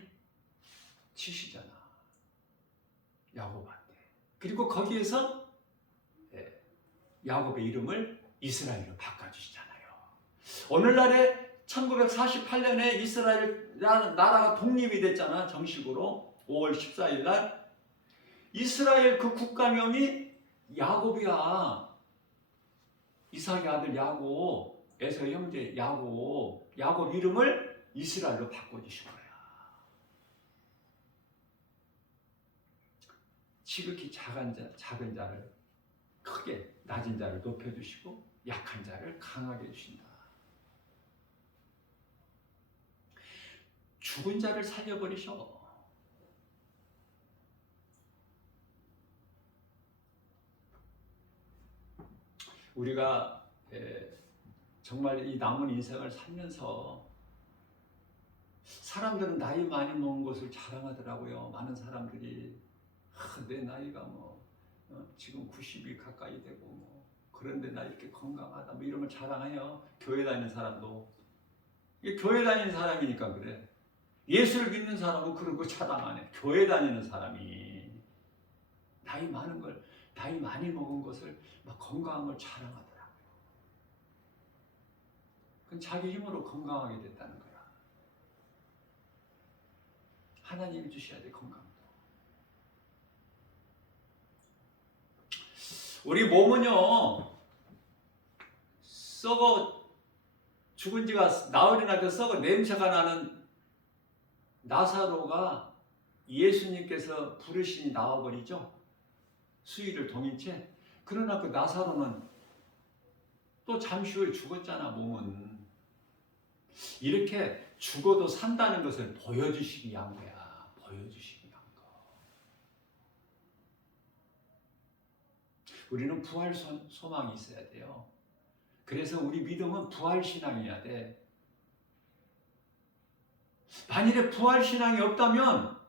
지시잖아 야곱한테. 그리고 거기에서 야곱의 이름을 이스라엘로 바꿔주시잖아요. 오늘날에 1948년에 이스라엘이라는 나라가 독립이 됐잖아. 정식으로 5월 14일 날. 이스라엘 그 국가명이 야곱이야. 이삭의 아들 야곱, 에서 형제 야곱 이름을 이스라엘로 바꿔주신 거야. 지극히 작은 자를 크게, 낮은 자를 높여주시고 약한 자를 강하게 해주신다. 죽은 자를 살려버리셔. 우리가 정말 이 남은 인생을 살면서 사람들은 나이 많이 먹은 것을 자랑하더라고요. 많은 사람들이 내 나이가 지금 90이 가까이 되고 그런데 나 이렇게 건강하다 이런 걸 자랑해요. 교회 다니는 사람도. 이게 교회 다니는 사람이니까 그래. 예수를 믿는 사람은 그런 거 자랑 안 해. 교회 다니는 사람이 나이 많이 먹은 것을 막 건강한 걸 자랑하더라고요. 그건 자기 힘으로 건강하게 됐다는 거야. 하나님이 주셔야 돼, 건강도. 우리 몸은요, 썩어 죽은 지가 나흘이나 돼 썩어 냄새가 나는 나사로가 예수님께서 부르시니 나와버리죠. 수의를 동인 채. 그러나 그 나사로는 또 잠시 후에 죽었잖아. 몸은 이렇게 죽어도 산다는 것을 보여주시기 위한 거야. 보여주시기 위한 거. 우리는 부활 소망이 있어야 돼요. 그래서 우리 믿음은 부활 신앙이어야 돼. 만일에 부활 신앙이 없다면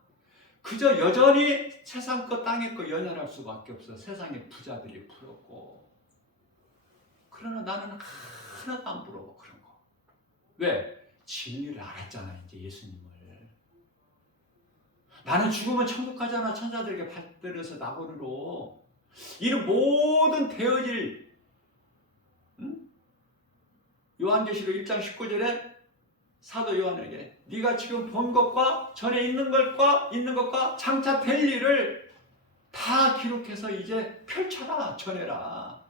그저 여전히 세상 것 땅의 것 연연할 수밖에 없어. 세상의 부자들이 부럽고. 그러나 나는 하나도 안 부러워 그런 거. 왜? 진리를 알았잖아 이제 예수님을. 나는 죽으면 천국 가잖아. 천사들에게 받들여서 낙원으로. 이는 모든 되어질 요한계시록 1장 19절에 사도 요한에게 네가 지금 본 것과 전에 있는 것과 장차 될 일을 다 기록해서 이제 펼쳐라. 전해라.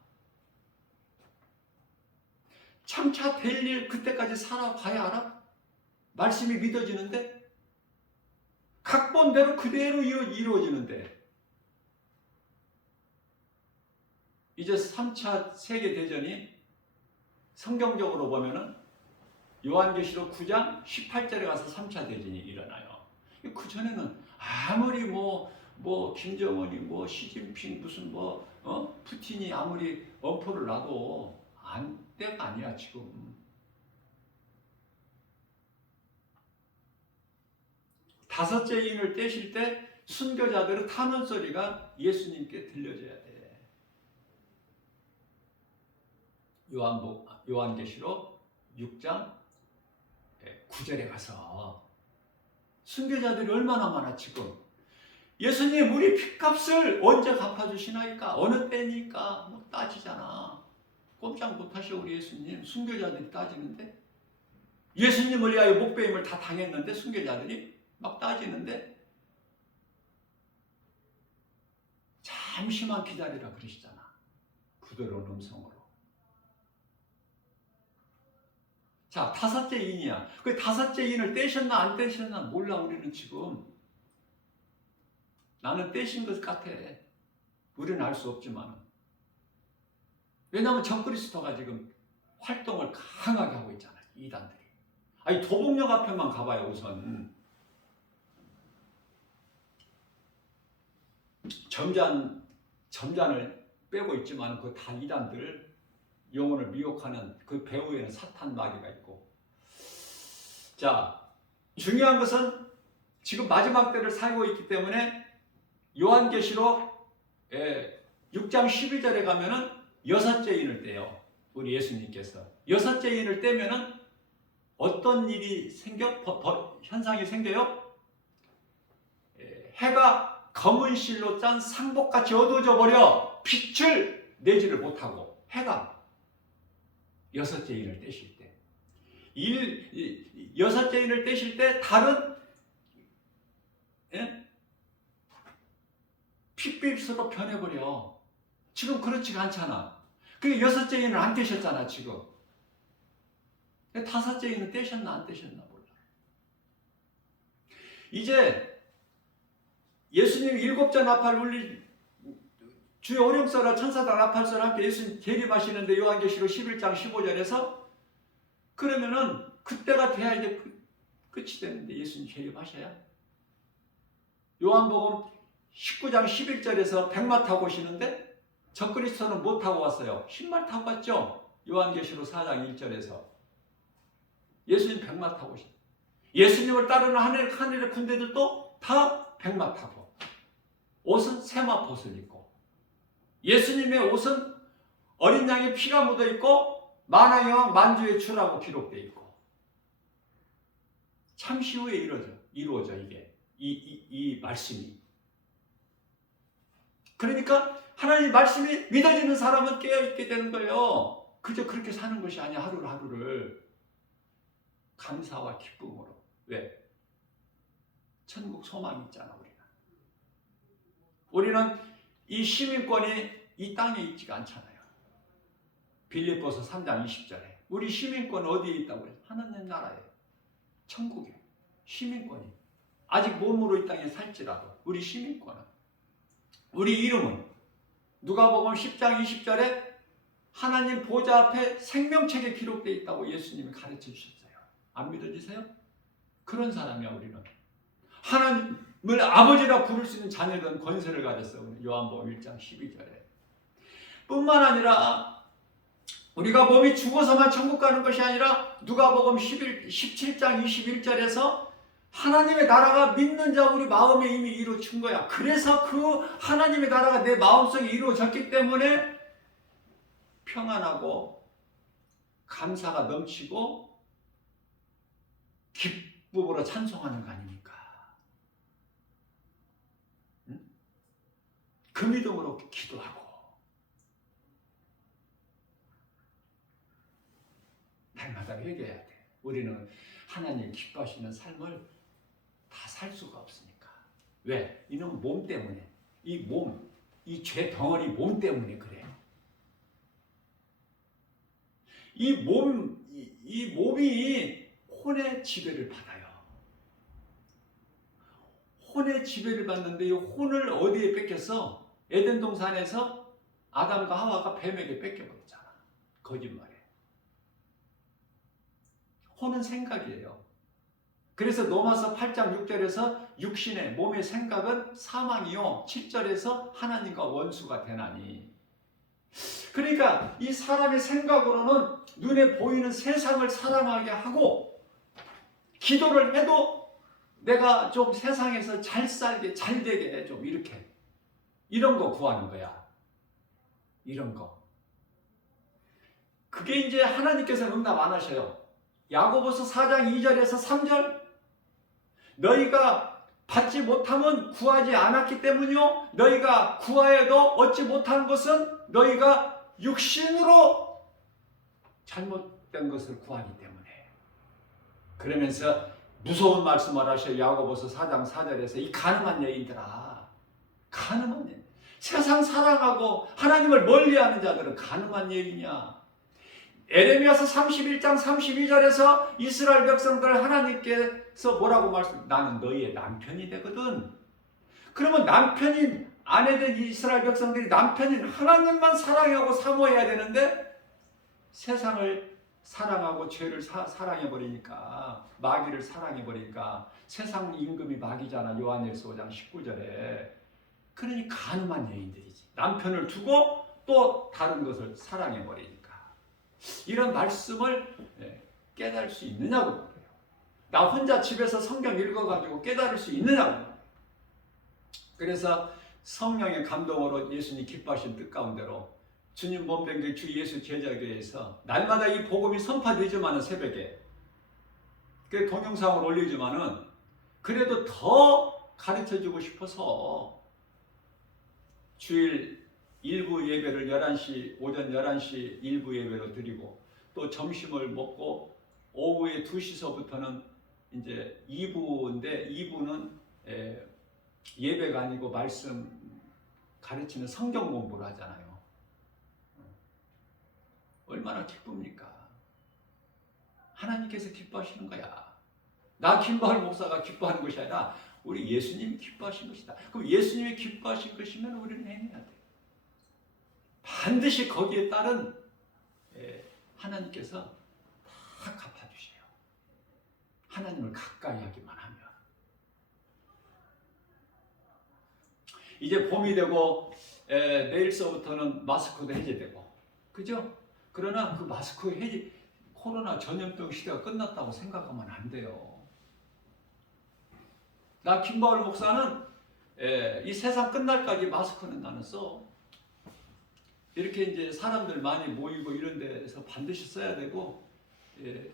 장차 될 일 그때까지 살아봐야 알아? 말씀이 믿어지는데 각본대로 그대로 이루어지는데 이제 3차 세계대전이 성경적으로 보면은 요한계시록 9장 18절에 가서 3차 대전이 일어나요. 그 전에는 아무리 김정은이 시진핑 무슨 푸틴이 아무리 엄포를 놔도 안 때가 아니야 지금. 다섯째 인을 떼실 때 순교자들은 타는 소리가 예수님께 들려줘야 돼. 요한계시록 6장 9절에 가서 순교자들이 얼마나 많아 지금. 예수님 우리 핏값을 언제 갚아주시나이까? 어느 때니까? 따지잖아. 꼼짝 못하셔 우리 예수님. 순교자들이 따지는데 예수님을 위하여 목배임을 다 당했는데 순교자들이 막 따지는데 잠시만 기다리라 그러시잖아. 부드러운 음성으로. 자, 다섯째 인이야. 그 다섯째 인을 떼셨나 안 떼셨나 몰라 우리는 지금. 나는 떼신 것 같아. 우리는 알 수 없지만. 왜냐하면 적그리스도가 지금 활동을 강하게 하고 있잖아. 이단들이. 아니 도봉역 앞에만 가봐요 우선. 점잖은 점잔을 빼고 있지만 그 다 이단들, 영혼을 미혹하는 그 배후에는 사탄 마귀가 있고. 자, 중요한 것은 지금 마지막 때를 살고 있기 때문에 요한계시록 6장 12절에 가면은 여섯째 인을 떼요. 우리 예수님께서 여섯째 인을 떼면은 어떤 일이 현상이 생겨요? 해가 검은 실로 짠 상복같이 어두워져 버려 빛을 내지를 못하고, 해가 여섯째 인을 떼실 때, 여섯째 인을 떼실 때 달은 핏빛으로 변해버려. 지금 그렇지가 않잖아. 그 여섯째 인을 안 떼셨잖아 지금. 다섯째 인은 떼셨나 안 떼셨나 몰라. 이제 예수님 7째 나팔 울리, 주의 오렴서라 천사들 나팔소라 함께 예수님 재림하시는데 요한계시록 11장 15절에서 그러면은 그때가 돼야 이제 끝이 되는데 예수님 재림하셔야. 요한복음 19장 11절에서 백마 타고 오시는데 적그리스도는 못 타고 왔어요. 신발 타고 왔죠. 요한계시록 4장 1절에서 예수님 백마 타고 오신. 예수님을 따르는 하늘의 군대들도 다 백마 타고, 옷은 세마포옷을 입고, 예수님의 옷은 어린 양의 피가 묻어 있고 만왕의 왕 만주의 주라고 기록되어 있고. 잠시 후에 이루어져 이게 이 말씀이. 그러니까 하나님 말씀이 믿어지는 사람은 깨어있게 되는 거예요. 그저 그렇게 사는 것이 아니야. 하루를 감사와 기쁨으로. 왜? 천국 소망이 있잖아. 우리는 이 시민권이 이 땅에 있지가 않잖아요. 빌립보서 3장 20절에 우리 시민권 어디에 있다고 그래요? 하나님 나라에, 천국에 시민권이. 아직 몸으로 이 땅에 살지라도 우리 시민권은, 우리 이름은 누가복음 10장 20절에 하나님 보좌 앞에 생명책에 기록되어 있다고 예수님이 가르쳐 주셨어요. 안 믿어지세요? 그런 사람이야 우리는. 하나님을 아버지라 부를 수 있는 자녀된 권세를 가졌어요. 요한복음 1장 12절에. 뿐만 아니라 우리가 몸이 죽어서만 천국 가는 것이 아니라 누가복음 17장 21절에서 하나님의 나라가 믿는 자 우리 마음에 이미 이루어진 거야. 그래서 그 하나님의 나라가 내 마음속에 이루어졌기 때문에 평안하고 감사가 넘치고 기쁨으로 찬송하는 거 아닙니까? 응? 그 믿음으로 기도하고 날마다 회개해야 돼. 우리는 하나님 기뻐하시는 삶을 다 살 수가 없으니까. 왜? 이놈 몸 때문에. 이 몸, 이 죄 덩어리 몸 때문에 그래. 이 몸이 혼의 지배를 받아요. 혼의 지배를 받는데 이 혼을 어디에 뺏겼어? 에덴 동산에서 아담과 하와가 뱀에게 뺏겨버렸잖아. 거짓말에. 혼은 생각이에요. 그래서 로마서 8장 6절에서 육신의 몸의 생각은 사망이요 7절에서 하나님과 원수가 되나니. 그러니까 이 사람의 생각으로는 눈에 보이는 세상을 사랑하게 하고, 기도를 해도 내가 좀 세상에서 잘 살게, 잘 되게 좀 이렇게, 이런 거 구하는 거야. 이런 거. 그게 이제 하나님께서 응답 안 하셔요. 야고보서 4장 2절에서 3절, 너희가 받지 못하면 구하지 않았기 때문이요, 너희가 구하여도 얻지 못하는 것은 너희가 육신으로 잘못된 것을 구하기 때문에. 그러면서 무서운 말씀을 하셔요. 야고보서 4장 4절에서 이 가늠한 여인들아, 가늠한 여인, 세상 사랑하고 하나님을 멀리하는 자들은 가늠한 여인이야. 에레미야서 31장 32절에서 이스라엘 백성들 하나님께서 뭐라고 말씀? 나는 너희의 남편이 되거든. 그러면 남편인, 아내된 이스라엘 백성들이 남편인 하나님만 사랑하고 사모해야 되는데 세상을 사랑하고 죄를 사랑해버리니까, 마귀를 사랑해버리니까, 세상 임금이 마귀잖아. 요한일서 5장 19절에. 그러니 가늠한 여인들이지. 남편을 두고 또 다른 것을 사랑해버리니까. 이런 말씀을 깨달을 수 있느냐고 그래요. 나 혼자 집에서 성경 읽어가지고 깨달을 수 있느냐고. 그래서 성령의 감동으로 예수님 기뻐하신 뜻 가운데로 주님 몸된 주 예수 제자교회에서 날마다 이 복음이 선포되지만은 새벽에 그 동영상을 올리지만은 그래도 더 가르쳐주고 싶어서 주일 일부 예배를 11시, 오전 11시 일부 예배로 드리고 또 점심을 먹고 오후에 2시서부터는 이제 2부인데 2부는 예배가 아니고 말씀 가르치는 성경 공부를 하잖아요. 얼마나 기쁩니까? 하나님께서 기뻐하시는 거야. 나 김바울 목사가 기뻐하는 것이 아니라 우리 예수님이 기뻐하신 것이다. 그럼 예수님이 기뻐하신 것이면 우리는 행해야 돼. 반드시 거기에 따른 하나님께서 다 갚아주세요. 하나님을 가까이 하기만 하면. 이제 봄이 되고 내일서부터는 마스크도 해제되고, 그죠? 그러나 그 마스크 해제, 코로나 전염병 시대가 끝났다고 생각하면 안 돼요. 나 김바울 목사는 이 세상 끝날까지 마스크는 나는 써. 이렇게 이제 사람들 많이 모이고 이런 데서 반드시 써야 되고,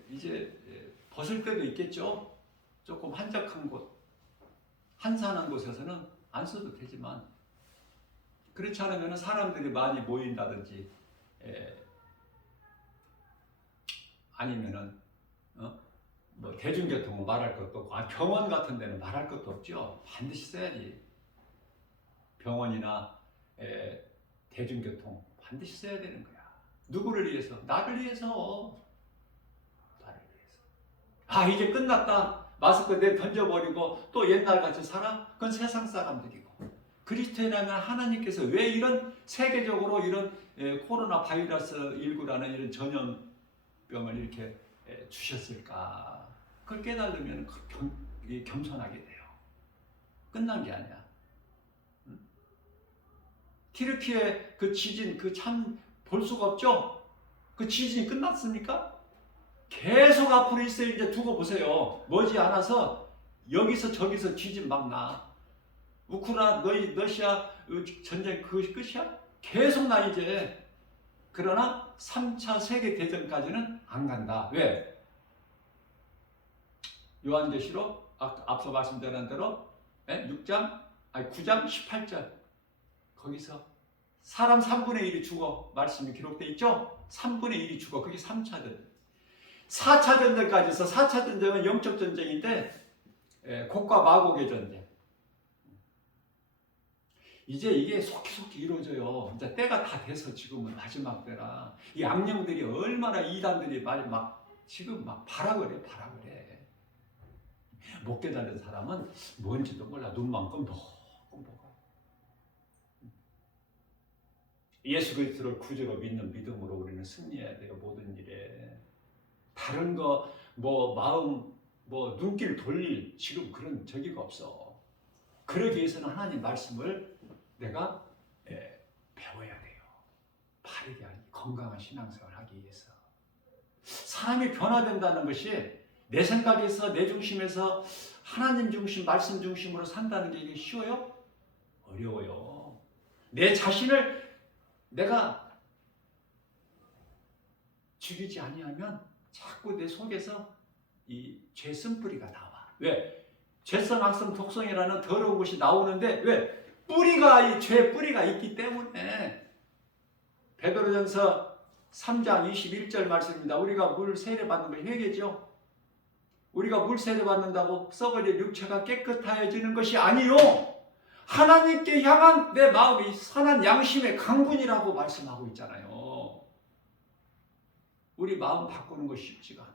이제 벗을 때도 있겠죠. 조금 한적한 곳, 한산한 곳에서는 안 써도 되지만, 그렇지 않으면 사람들이 많이 모인다든지, 아니면은 뭐 대중교통은 말할 것도 없고, 병원 같은 데는 말할 것도 없죠. 반드시 써야지. 병원이나 대중교통 반드시 써야 되는 거야. 누구를 위해서? 나를 위해서. 나를 위해서. 이제 끝났다. 마스크 내 던져버리고 또 옛날같이 살아? 그건 세상 사람들이고. 그리스도인이라면 하나님께서 왜 이런 세계적으로 이런 코로나 바이러스 19라는 이런 전염병을 이렇게 주셨을까? 그걸 깨달으면 겸손하게 돼요. 끝난 게 아니야. 튀르키예 그 지진, 그 참 볼 수가 없죠? 그 지진이 끝났습니까? 계속 앞으로 있어요. 이제 두고 보세요. 머지않아서 여기서 저기서 지진 막 나. 우크라이나, 러시아 전쟁 그것이 끝이야? 계속 나 이제. 그러나 3차 세계대전까지는 안 간다. 왜? 요한계시록 앞서 말씀드린 대로 9장 18절 거기서 사람 3분의 1이 죽어 말씀이 기록되어 있죠? 3분의 1이 죽어. 그게 3차 전쟁. 4차 전쟁까지 해서 4차 전쟁은 영적 전쟁인데 곡과 마곡의 전쟁. 이제 이게 속히 이루어져요. 이제 때가 다 돼서 지금은 마지막 때라. 이 악령들이 얼마나 이단들이 지금 막 바라 그래. 못 깨달은 사람은 뭔지도 몰라. 눈만 끔덕끔덕. 예수 그리스도를 구주로 믿는 믿음으로 우리는 승리해야 돼요. 모든 일에. 다른 거 마음 눈길 돌릴 지금 그런 저기가 없어. 그러기 위해서는 하나님 말씀을 내가 배워야 돼요. 바르게 하기, 건강한 신앙생활을 하기 위해서. 사람이 변화된다는 것이 내 생각에서, 내 중심에서 하나님 중심, 말씀 중심으로 산다는 게 이게 쉬워요? 어려워요. 내 자신을 내가 죽이지 아니하면 자꾸 내 속에서 이 죄 쓴뿌리가 나와. 왜? 죄성, 악성, 독성이라는 더러운 것이 나오는데 왜? 이 죄 뿌리가 있기 때문에. 베드로전서 3장 21절 말씀입니다. 우리가 물 세례 받는 걸 회개죠. 우리가 물 세례 받는다고 썩어질 육체가 깨끗하여지는 것이 아니요, 하나님께 향한 내 마음이 선한 양심의 강군이라고 말씀하고 있잖아요. 우리 마음 바꾸는 것이 쉽지가 않아.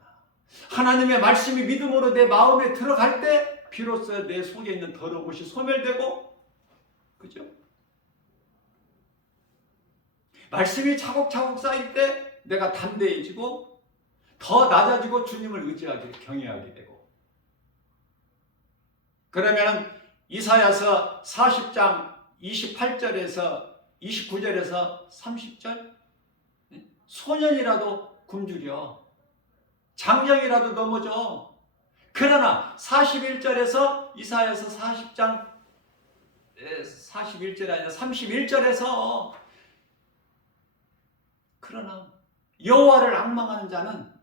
하나님의 말씀이 믿음으로 내 마음에 들어갈 때 비로소 내 속에 있는 더러운 것이 소멸되고, 그죠? 말씀이 차곡차곡 쌓일 때 내가 담대해지고 더 낮아지고 주님을 의지하게, 경외하게 되고. 그러면 이사야서 40장 28절에서 29절에서 30절 소년이라도 굶주려 장정이라도 넘어져. 그러나 41절에서 이사야서 40장 41절이 아니라 31절에서 그러나 여호와를 앙망하는 자는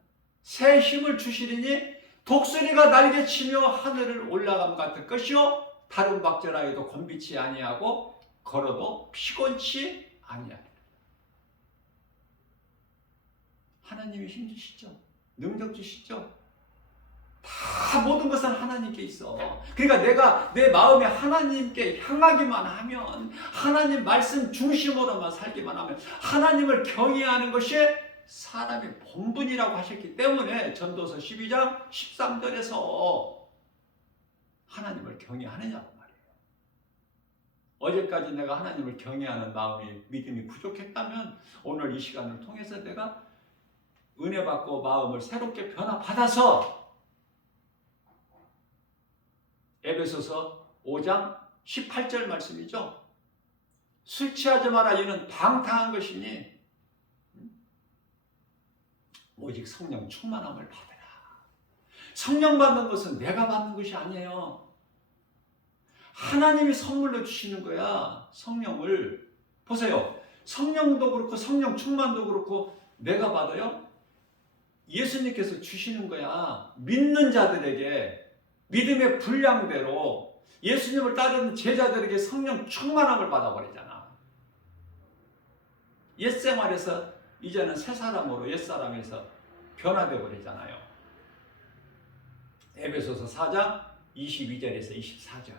새 힘을 주시리니 독수리가 날개치며 하늘을 올라감 같을 것이요 다른 박절하여도 곤비치 아니하고 걸어도 피곤치 아니하리라. 하나님이 힘 주시죠. 능력 주시죠. 다 모든 것은 하나님께 있어. 그러니까 내가 내 마음에 하나님께 향하기만 하면, 하나님 말씀 중심으로만 살기만 하면, 하나님을 경외하는 것이 사람의 본분이라고 하셨기 때문에 전도서 12장 13절에서 하나님을 경외하느냐고 말이에요. 어제까지 내가 하나님을 경외하는 마음이, 믿음이 부족했다면 오늘 이 시간을 통해서 내가 은혜 받고 마음을 새롭게 변화받아서 에베소서 5장 18절 말씀이죠. 술 취하지 마라. 이는 방탕한 것이니 오직 성령 충만함을 받으라. 성령 받는 것은 내가 받는 것이 아니에요. 하나님이 선물로 주시는 거야. 성령을. 보세요. 성령도 그렇고 성령 충만도 그렇고 내가 받아요? 예수님께서 주시는 거야. 믿는 자들에게 믿음의 분량대로 예수님을 따르는 제자들에게 성령 충만함을 받아버리잖아. 옛생활에서 이제는 새 사람으로 옛사람에서 변화되어 버리잖아요. 에베소서 4장 22절에서 24절.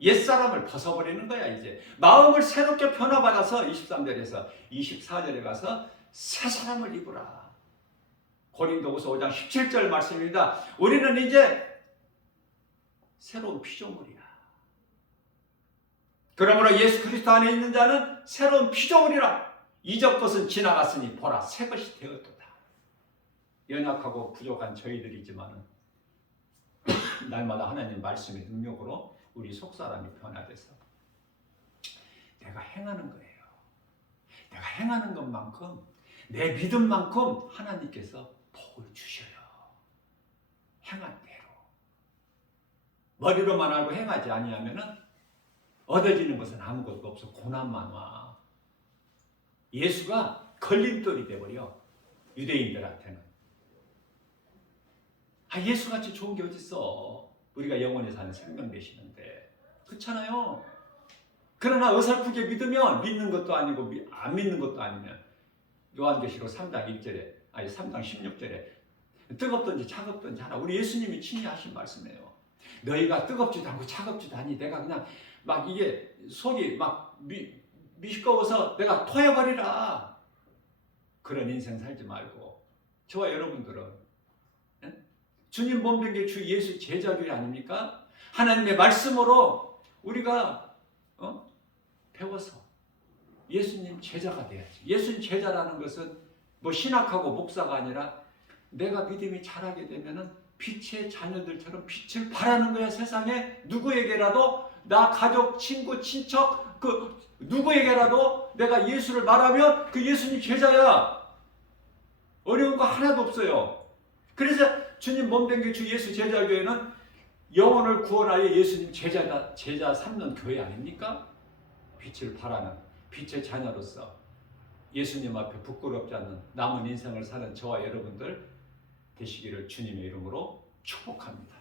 옛사람을 벗어버리는 거야. 이제 마음을 새롭게 변화받아서 23절에서 24절에 가서 새 사람을 입으라. 고린도후서 5장 17절 말씀입니다. 우리는 이제 새로운 피조물이야. 그러므로 예수 그리스도 안에 있는 자는 새로운 피조물이라. 이적 것은 지나갔으니 보라 새 것이 되었도다. 연약하고 부족한 저희들이지만 날마다 하나님 말씀의 능력으로 우리 속사람이 변화돼서 내가 행하는 거예요. 내가 행하는 것만큼 내 믿음만큼 하나님께서 복을 주셔요. 행한 대로. 머리로만 알고 행하지 아니하면은 얻어지는 것은 아무것도 없어. 고난만 와. 예수가 걸림돌이 돼버려. 유대인들한테는. 예수같이 좋은 게 어딨어. 우리가 영원히 사는 생명 되시는데. 그렇잖아요. 그러나 어설프게 믿으면 믿는 것도 아니고 안 믿는 것도 아니면 요한계시록 3장 1절에 3장 16절에 뜨겁든지 차갑든지 하나. 우리 예수님이 친히 하신 말씀이에요. 너희가 뜨겁지도 않고 차갑지도 않니 내가 그냥 막 이게 속이 막 미시꺼워서 내가 토해버리라. 그런 인생 살지 말고 저와 여러분들은 주님 몸된 주 예수 제자교회 아닙니까? 하나님의 말씀으로 우리가 배워서 예수님 제자가 돼야지. 예수님 제자라는 것은 뭐 신학하고 목사가 아니라 내가 믿음이 자라게 되면은 빛의 자녀들처럼 빛을 발하는 거야. 세상에 누구에게라도 나 가족, 친구, 친척 그 누구에게라도 내가 예수를 말하면 그 예수님 제자야. 어려운 거 하나도 없어요. 그래서 주님 몸된 주 예수 제자교회는 영혼을 구원하여 예수님 제자 삼는 교회 아닙니까? 빛을 발하는 빛의 자녀로서 예수님 앞에 부끄럽지 않는 남은 인생을 사는 저와 여러분들 되시기를 주님의 이름으로 축복합니다.